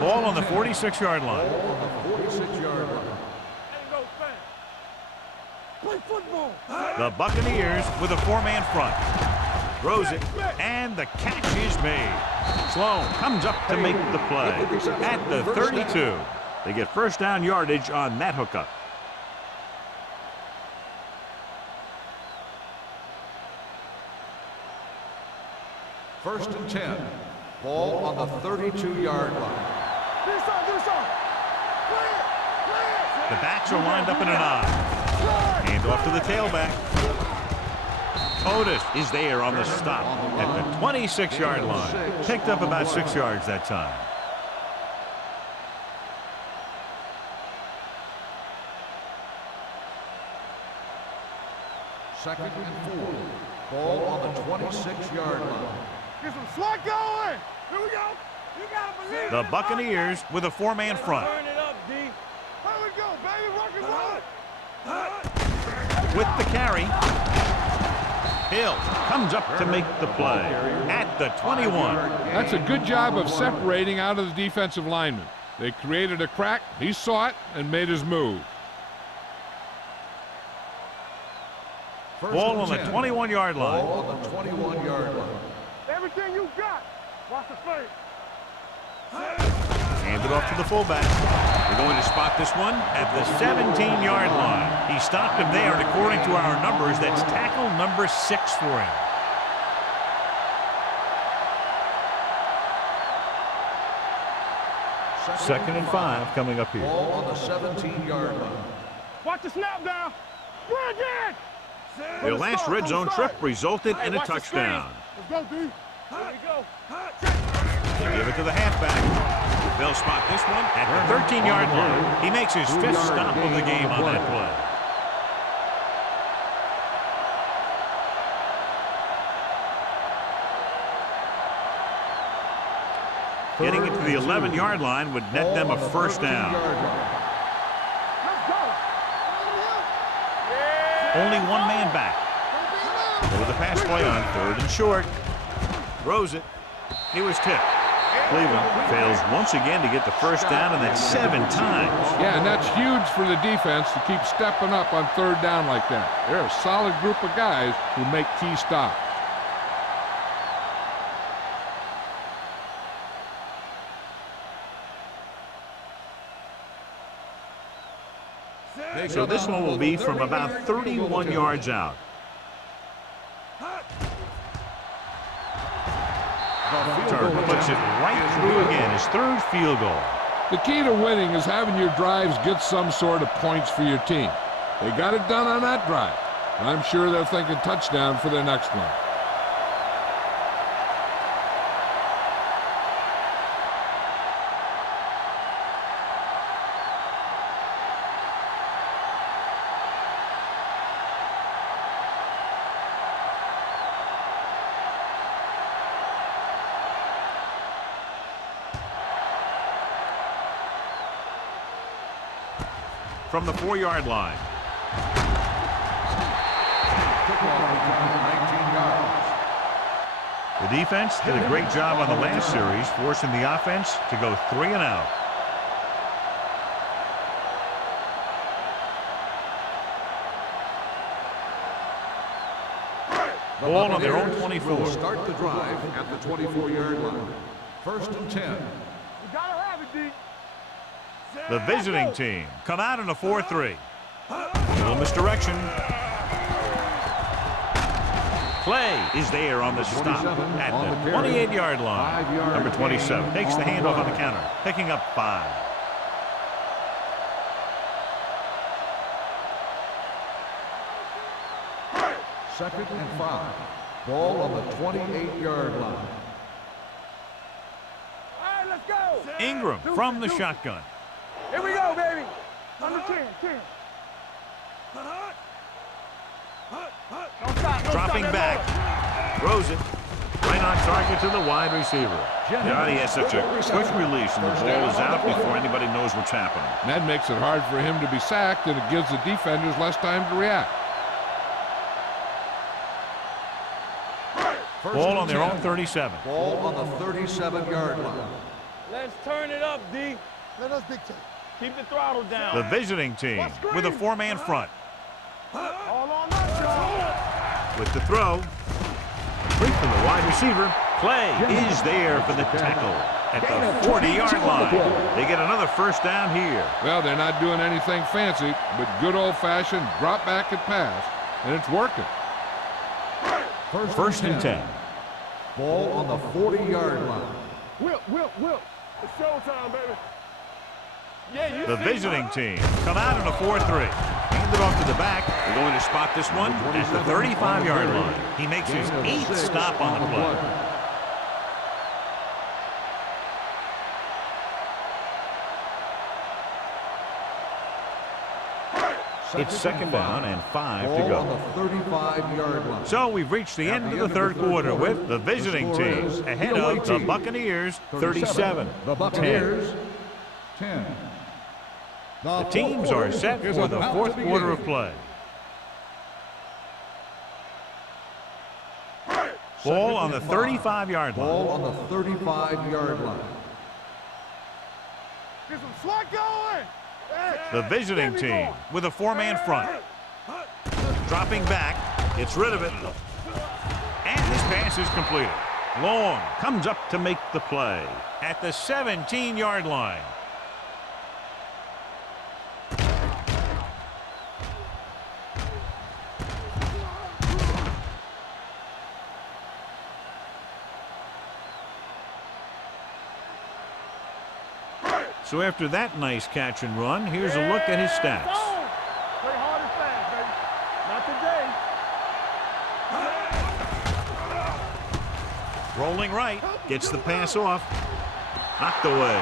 Ball on the 46-yard line. Ball on the 46-yard line. Ain't no thing. Play football. The Buccaneers with a 4-man front. Throws it, and the catch is made. Sloan comes up to make the play at the 32. They get first down yardage on that hookup. First and 10. Ball on the 32-yard line. The backs are lined up in an I. Hand off to the tailback. Otis is there on the stop at the 26-yard line. Picked up about 6 yards that time. Second and 4. Ball on the 26-yard line. Get some slack going. Here we go. You gotta believe The Buccaneers with a four-man front. Turn it up, D. Here we go, baby. Rock and roll. With the carry. Hill comes up to make the play at the 21. That's a good job of separating out of the defensive lineman. They created a crack, he saw it, and made his move. Ball on the 21-yard line. Ball on the 21-yard line. Everything you got. Watch the face. Hand it off to the fullback. We're going to spot this one at the 17-yard line. He stopped him there, and according to our numbers, that's tackle number 6 for him. Second and 5 coming up here. Ball on the 17-yard line. Watch the snap down. Bring it. Their last red zone trip resulted in a touchdown. Let's go, D. Here we go. They give it to the halfback. They'll spot this one at the 13-yard line. He makes his 5th stop of the game on that play. Getting it to the 11-yard line would net them a first down. Let's go. Only one man back. Over the pass play on 3rd and short. Throws it. He was tipped. Cleveland fails once again to get the first down, and that's 7 times. Yeah, and that's huge for the defense to keep stepping up on 3rd down like that. They're a solid group of guys who make key stops. So this one will be from about 31 yards out. Turner puts it right through again, his 3rd field goal. The key to winning is having your drives get some sort of points for your team. They got it done on that drive. And I'm sure they're thinking touchdown for their next one. From the 4-yard line. The defense did a great job on the last series, forcing the offense to go 3 and out. Ball on their own 24. Will start the drive at the 24-yard line. 1st and 10. We gotta have it, D. The visiting team come out in a 4-3. A little misdirection. Play is there on the stop at the 28-yard line. Number 27 takes the handoff on the counter, picking up 5. Second and 5. Ball on the 28-yard line. All right, let's go. Ingram from the shotgun. Here we go, baby. Under 10. Don't stop. Dropping back. Throws it. Right on target to the wide receiver. Now he has such a quick release, and the ball is out before anybody knows what's happening. And that makes it hard for him to be sacked, and it gives the defenders less time to react. Ball on their own 37. Ball on the 37-yard line. Let's turn it up, D. Let us dictate. Keep the throttle down. The visiting team with a 4-man front. All on us, y'all. With the throw. Complete from the wide receiver. Play is there for the tackle at the 40-yard line. They get another first down here. Well, they're not doing anything fancy, but good old-fashioned drop back and pass, and it's working. First and 10. Ball on the 40-yard line. Whip. It's showtime, baby. Yeah, you The see, visiting team come out in a 4-3. Hand it off to the back. They're going to spot this one at the 35-yard line. He makes his 8th stop on the play. It's second down and 5 to Ball go. on the 35-yard line. So we've reached the end of the third quarter with the visiting team ahead of the Buccaneers 37. The Buccaneers 10. The teams are set for the fourth quarter of play. Ball on the 35-yard line. Ball on the 35-yard line. Get some slack going. The visiting team with a four-man front. Dropping back, gets rid of it. And this pass is completed. Long comes up to make the play at the 17-yard line. So after that nice catch and run, here's a look at his stats. Play hard and fast, baby. Not today. Rolling right, gets the pass off. Knocked away.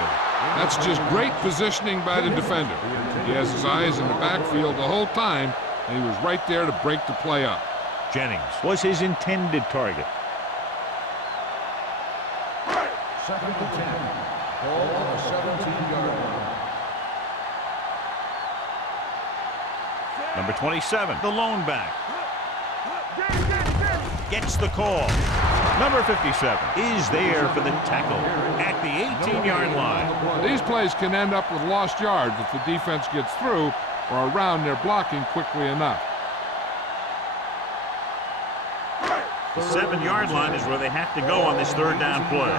That's just great positioning by the defender. He has his eyes in the backfield the whole time, and he was right there to break the play up. Jennings was his intended target. Second and 10. Ball on the 17-yard line. Number 27, the lone back. Gets the call. Number 57 is there for the tackle at the 18-yard line. These plays can end up with lost yards if the defense gets through or around their blocking quickly enough. The 7-yard line is where they have to go on this third down play.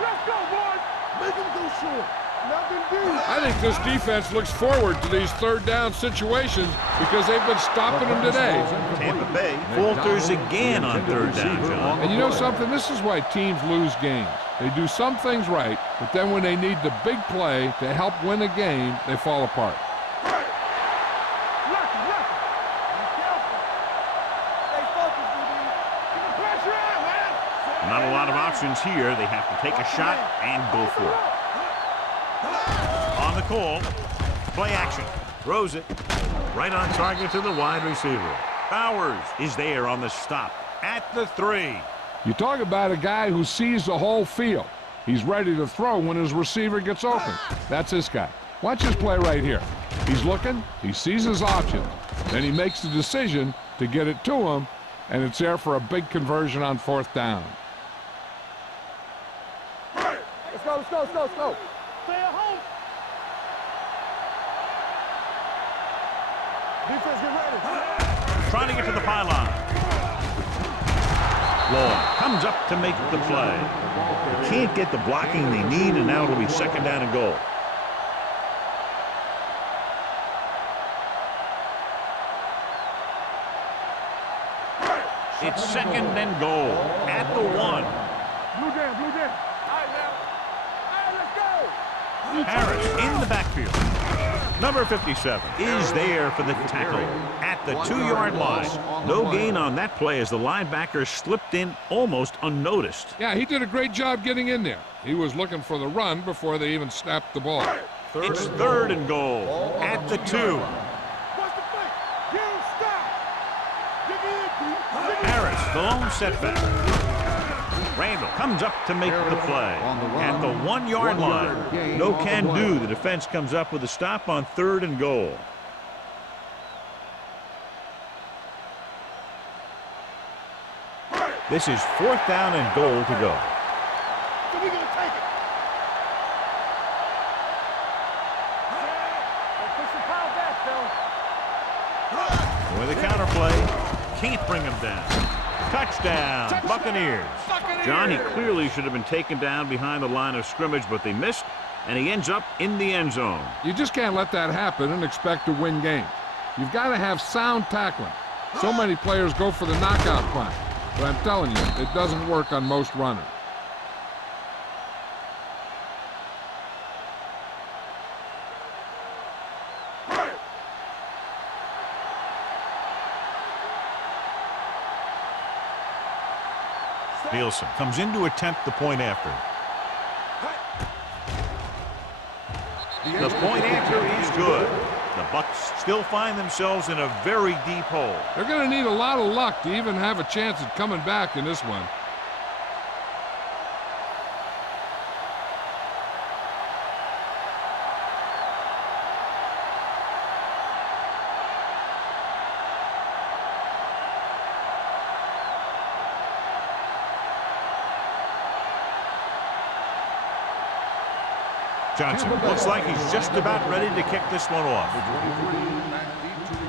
Let's go, boys. Make them go short. Nothing deep. I think this defense looks forward to these third down situations because they've been stopping them today. Tampa Bay falters again on third down, John. And you know something? This is why teams lose games. They do some things right, but then when they need the big play to help win a game, they fall apart. Lucky. Be careful. Stay focused, DB. Keep the pressure on, man. Not a lot of options here. They have to take a shot and go for it. On the call, play action. Throws it right on target to the wide receiver. Bowers is there on the stop at the 3. You talk about a guy who sees the whole field. He's ready to throw when his receiver gets open. That's this guy. Watch this play right here. He's looking, he sees his options, then he makes the decision to get it to him, and it's there for a big conversion on fourth down. Let's go. Stay at home. Defense, get ready. Trying to get to the pylon. Long comes up to make the play. They can't get the blocking they need, and now it'll be second down and goal. It's second and goal at the 1. Blue jam. All right, now. All right, let's go. Harris in the backfield. Number 57 is there for the tackle at the 2-yard line. No gain on that play as the linebacker slipped in almost unnoticed. Yeah, he did a great job getting in there. He was looking for the run before they even snapped the ball. It's third and goal at the 2. What's the play? Get him, stop. Dig in, D. Harris, the lone setback. Randall comes up to make the play at the 1-yard line. No can do. The defense comes up with a stop on third and goal. This is fourth down and goal to go. So we're going to take it. Push the power back, Phil. With a counter play, can't bring him down. Touchdown, Buccaneers. John, he clearly should have been taken down behind the line of scrimmage, but they missed, and he ends up in the end zone. You just can't let that happen and expect to win games. You've got to have sound tackling. So many players go for the knockout punt, but I'm telling you, it doesn't work on most runners. Nielsen comes in to attempt the point after. The point after is good. The Bucs still find themselves in a very deep hole. They're going to need a lot of luck to even have a chance at coming back in this one. Johnson looks like he's just about ready to kick this one off.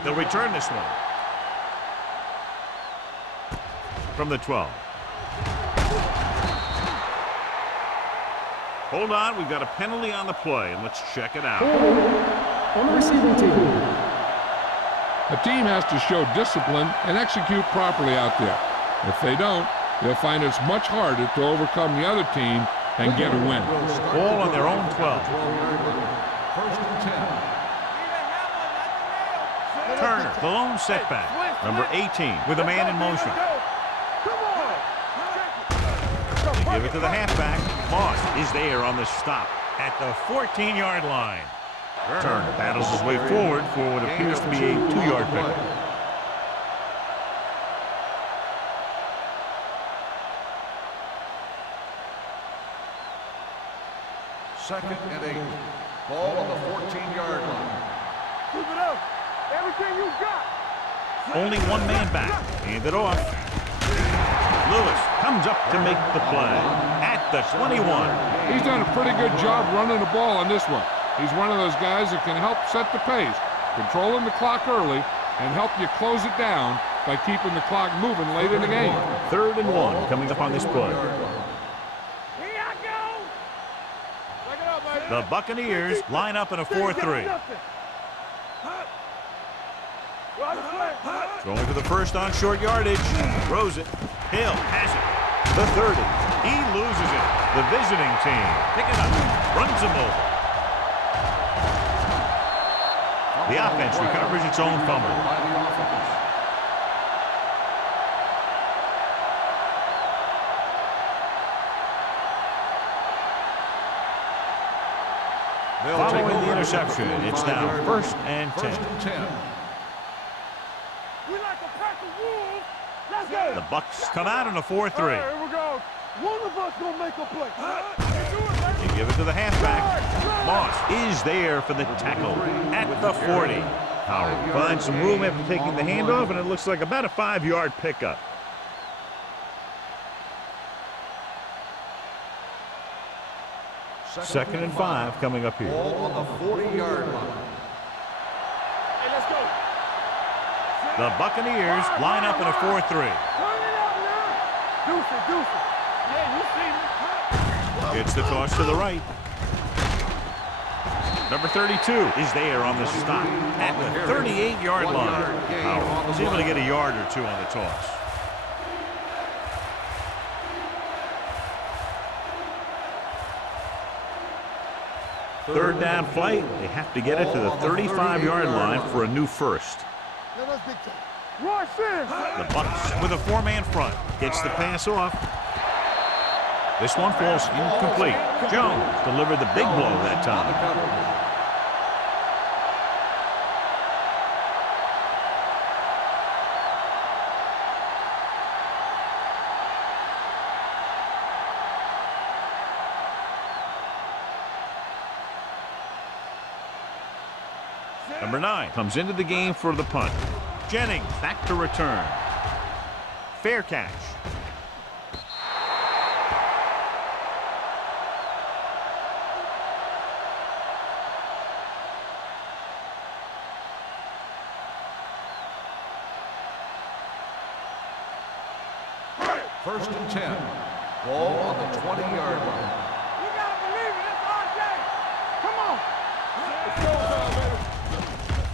They'll return this one. From the 12. Hold on, we've got a penalty on the play, and let's check it out. On the receiving team. A team has to show discipline and execute properly out there. If they don't, they'll find it's much harder to overcome the other team and get a win. Ball on their own 12. First and 10. Turner, the lone setback. Number 18 with a man in motion. They give it to the halfback. Moss is there on the stop at the 14-yard line. Turner battles his way forward for what appears to be a 2-yard pickup. Second and 8. Ball on the 14-yard line. Keep it up. Everything you got. Only one man back. Hand it off. Lewis comes up to make the play at the 21. He's done a pretty good job running the ball on this one. He's one of those guys that can help set the pace, controlling the clock early, and help you close it down by keeping the clock moving late in the game. 3rd and 1 coming up on this play. The Buccaneers line up in a 4-3. Going for the first on short yardage. Throws it. Hill has it. The 30. He loses it. The visiting team pick it up. Runs him over. The offense recovers its own fumble. Following the interception, it's now 1st and 10. We like a pack of wolves. Let's go. The Bucs come out in a 4-3. All right, here we go. One of us gonna make a play. They give it to the halfback. Moss is there for the tackle at the 40. Howard finds some room after taking the handoff, and it looks like about a 5-yard pickup. Second and 5 coming up here. Ball on the 40-yard line. Hey, let's go. The Buccaneers line up in a 4-3. Turn it up now. Deuce it. Yeah, you see me. It's the toss to the right. Number 32 is there on the stop at the 38-yard line. Howard was able to get a yard or two on the toss. Third down play. They have to get it to the 35-yard line for a new first. Rush in. The Bucs with a 4-man front. Gets the pass off. This one falls incomplete. Jones delivered the big blow that time. Number 9 comes into the game for the punt. Jennings back to return. Fair catch. First and 10. Ball on the 20-yard line. You gotta believe it. It's RJ. Come on. It's go time, baby.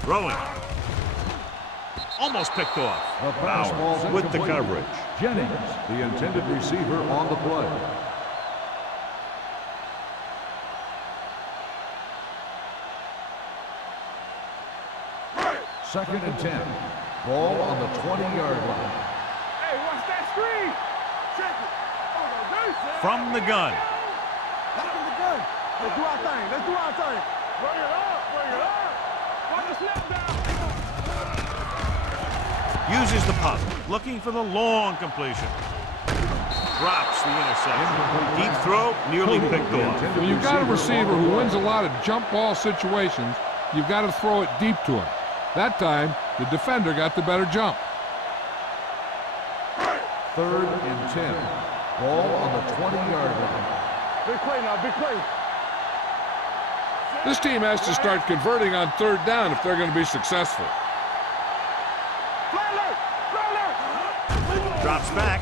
Throwing. Almost picked off. Bowers with the coverage. Jennings, the intended receiver on the play. Second and 10. Ball on the 20-yard line. Hey, watch that screen. Check it. From the gun. Back in the gun. Let's do our thing. Bring it up. Watch the Uses the pump, looking for the long completion. Drops the interception. Deep throw, nearly picked off. When you've got a receiver who wins a lot of jump ball situations, you've got to throw it deep to him. That time, the defender got the better jump. 3rd and 10. Ball on the 20-yard line. Big play now, big play. This team has to start converting on 3rd down if they're going to be successful. Drops back.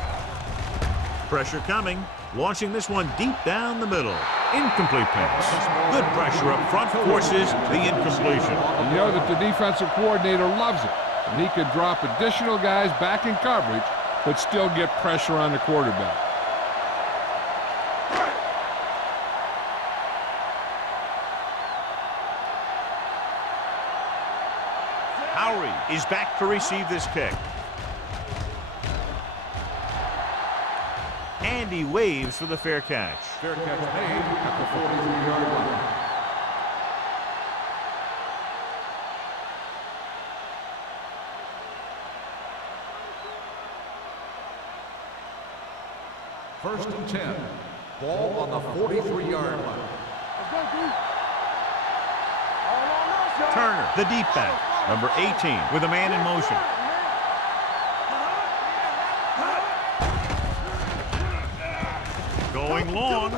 Pressure coming. Launching this one deep down the middle. Incomplete pass. Good pressure up front forces the incompletion. And you know that the defensive coordinator loves it. And he can drop additional guys back in coverage, but still get pressure on the quarterback. Howery is back to receive this kick. And he waves for the fair catch. Fair catch made at the 43-yard line. First and 10. Ball on the 43-yard line. Turner, the deep back, number 18, with a man in motion. Going long.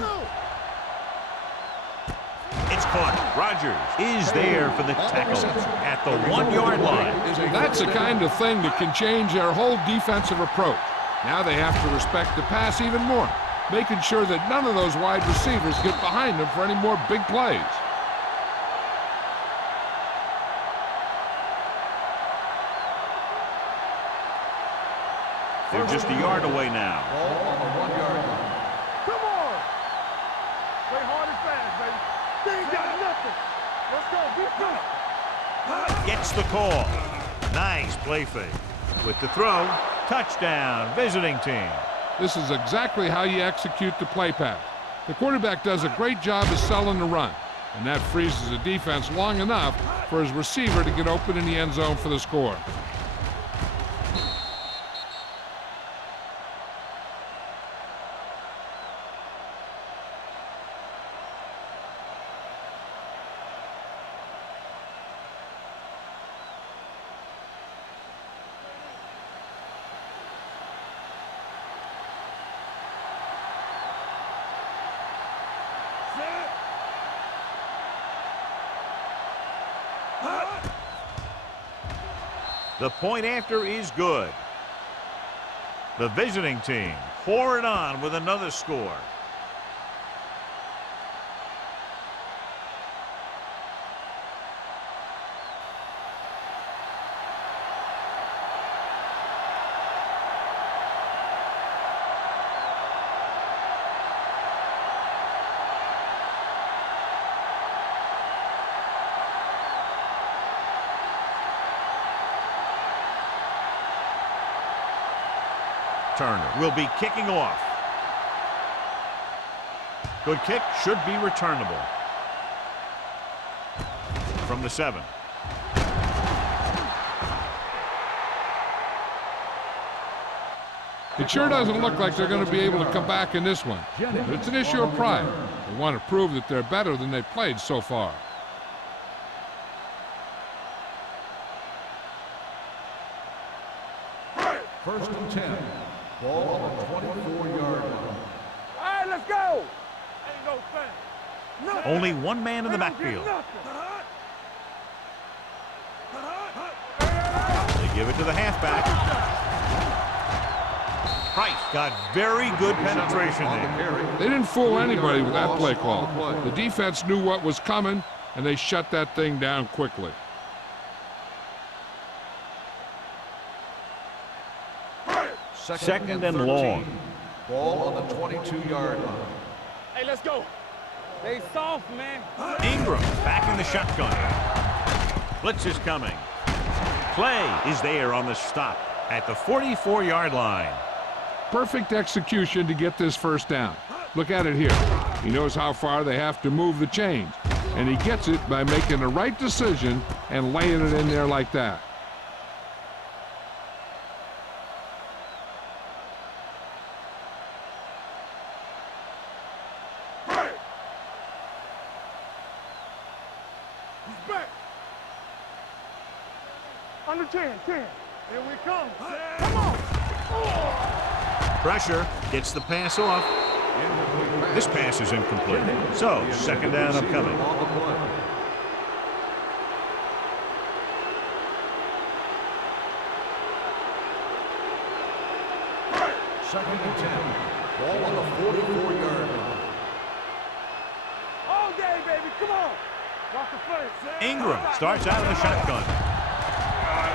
It's caught. Rogers is there for the tackle at the 1-yard line. That's the kind of thing that can change their whole defensive approach. Now they have to respect the pass even more, making sure that none of those wide receivers get behind them for any more big plays. They're just a yard away now. Ball on the 1-yard line. Come on. Play hard and fast, baby. They ain't got nothing. Let's go. Get good. Gets the call. Nice play fake. With the throw, touchdown, visiting team. This is exactly how you execute the play pass. The quarterback does a great job of selling the run, and that freezes the defense long enough for his receiver to get open in the end zone for the score. The point after is good. The visiting team pour it on with another score. Turner will be kicking off. Good kick, should be returnable. From the 7. It sure doesn't look like they're going to be able to come back in this one, but it's an issue of pride. They want to prove that they're better than they've played so far. First and 10. Ball on the 24-yard line. All right, let's go. Ain't no thing. Nothing. Only one man in the backfield. They give it to the halfback. Price got very good penetration there. They didn't fool anybody with that play call. The defense knew what was coming, and they shut that thing down quickly. Second and long. Ball on the 22-yard line. Hey, let's go. They soft, man. Ingram back in the shotgun. Blitz is coming. Play is there on the stop at the 44-yard line. Perfect execution to get this first down. Look at it here. He knows how far they have to move the chains, and he gets it by making the right decision and laying it in there like that. Under 10. Here we come. Come on. Pressure gets the pass off. This pass is incomplete. So, second down upcoming. Second and 10. Ball on the 44-yard line. All day, baby. Come on. Watch the play. Ingram starts out in the shotgun.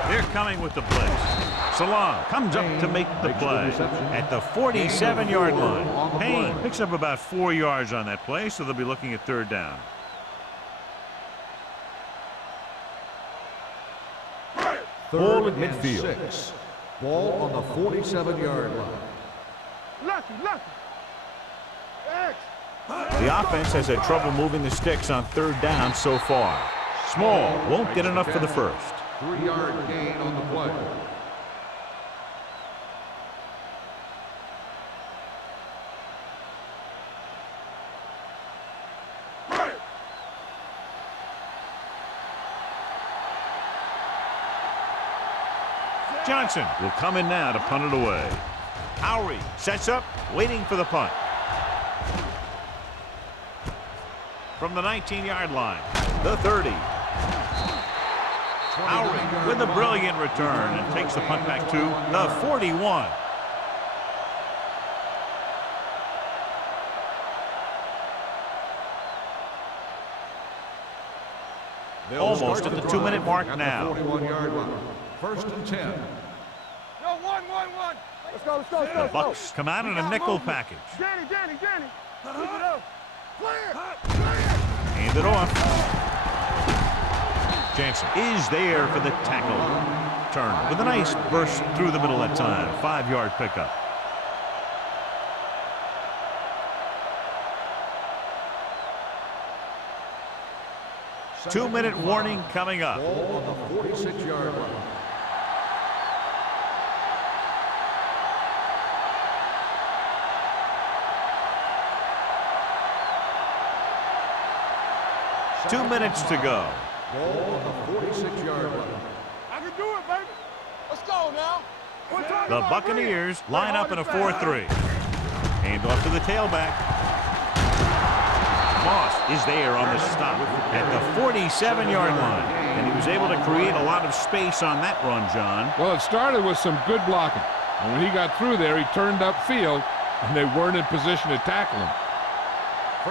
They're coming with the blitz. Salam comes up to make the play at the 47-yard line. Payne picks up about 4 yards on that play, so they'll be looking at third down. Ball at midfield. Ball on the 47-yard line. Lucky. X. The offense has had trouble moving the sticks on third down so far. Small won't get enough for the first. 3-yard gain on the play. Johnson will come in now to punt it away. Howry sets up, waiting for the punt. From the 19-yard line, the 30. Howry with a brilliant return and takes the punt back to the 41. Almost at the 2-minute mark now. 41-yard line. First and 10. Yo, one. Let's go. The Bucks come out in a nickel package. Danny. Keep it up. Clear. Hand it off. Jansen is there for the tackle. Turner with a nice burst through the middle that time. 5-yard pickup. Two-minute warning coming up. Ball on the 46-yard line. Two minutes to go. Ball on the 46-yard line. I can do it, baby. Let's go now. The Buccaneers line up in a 4-3. Hand off to the tailback. Moss is there on the stop at the 47-yard line. And he was able to create a lot of space on that run, John. Well, it started with some good blocking. And when he got through there, he turned upfield, and they weren't in position to tackle him.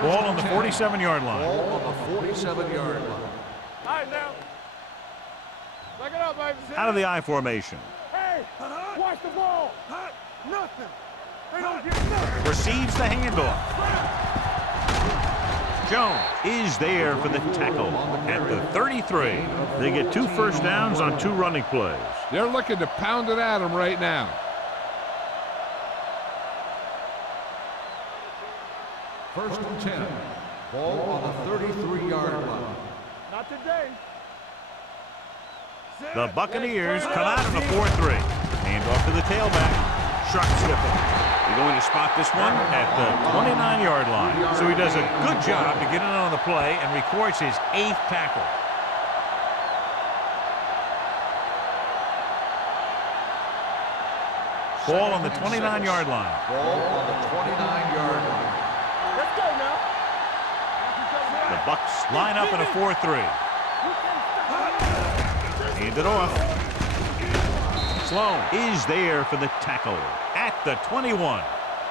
Ball on the 47-yard line. Ball on the 47-yard line. All right, now. Back it up, baby. Out of the I formation. Hey, watch the ball. Nothing. They don't get nothing. Receives the handoff. Jones is there for the tackle at the 33. They get 2 first downs on 2 running plays. They're looking to pound it at him right now. First and 10. Ball on the 33-yard line. Not today. The Buccaneers come out in a 4-3. Hand off to the tailback. Sharp skipper. They're going to spot this one at the 29-yard line. So he does a good job to get in on the play and records his 8th tackle. Ball on the 29-yard line. Ball on the 29-yard line. Let's go now. The Bucks line up in a 4-3. Hand it off. Sloan is there for the tackle at the 21.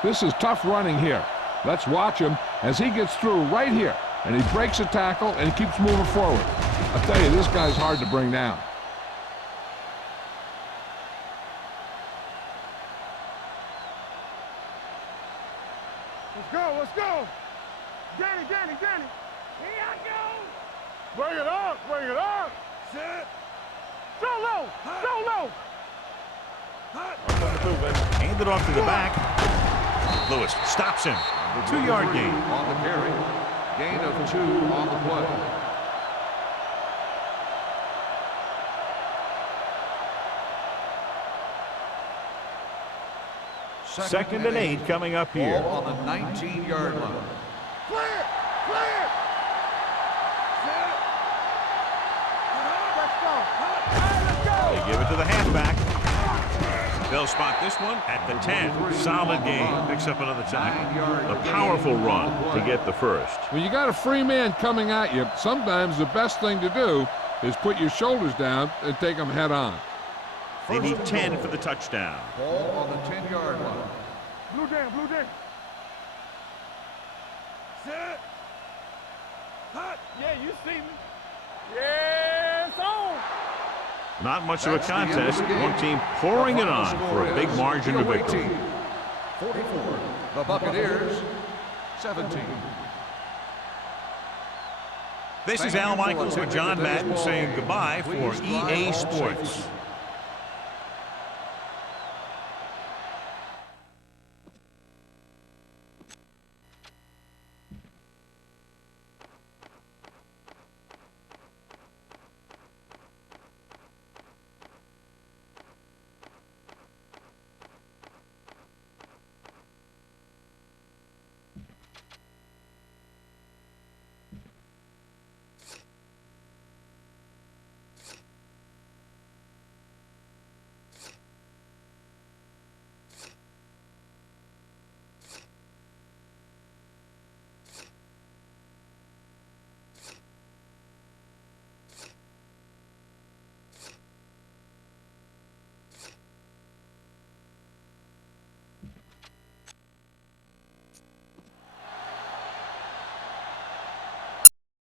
This is tough running here. Let's watch him as he gets through right here. And he breaks a tackle and he keeps moving forward. I'll tell you, this guy's hard to bring down. Let's go. Danny. Here I go. Bring it up. Sit. So low. Hand it off to the back. Lewis stops him. 2-yard gain. On the carry. Gain of 2 on the play. Second and 8 coming up here. Ball on the 19-yard line. Clear. Sit. Let's go. They Give it to the halfback. They'll spot this one at the 10. Solid game. Picks up another tackle. A powerful run to get the first. When you got a free man coming at you, sometimes the best thing to do is put your shoulders down and take them head on. They need 10 for the touchdown. Ball on the 10-yard line. Blue down, blue down. Set. Hot. Yeah, you see me. Yeah, it's on. Not much of a contest. One team pouring it on for a big margin of victory. 44. The Buccaneers, 17. This is Al Michaels with John Madden saying goodbye for EA Sports.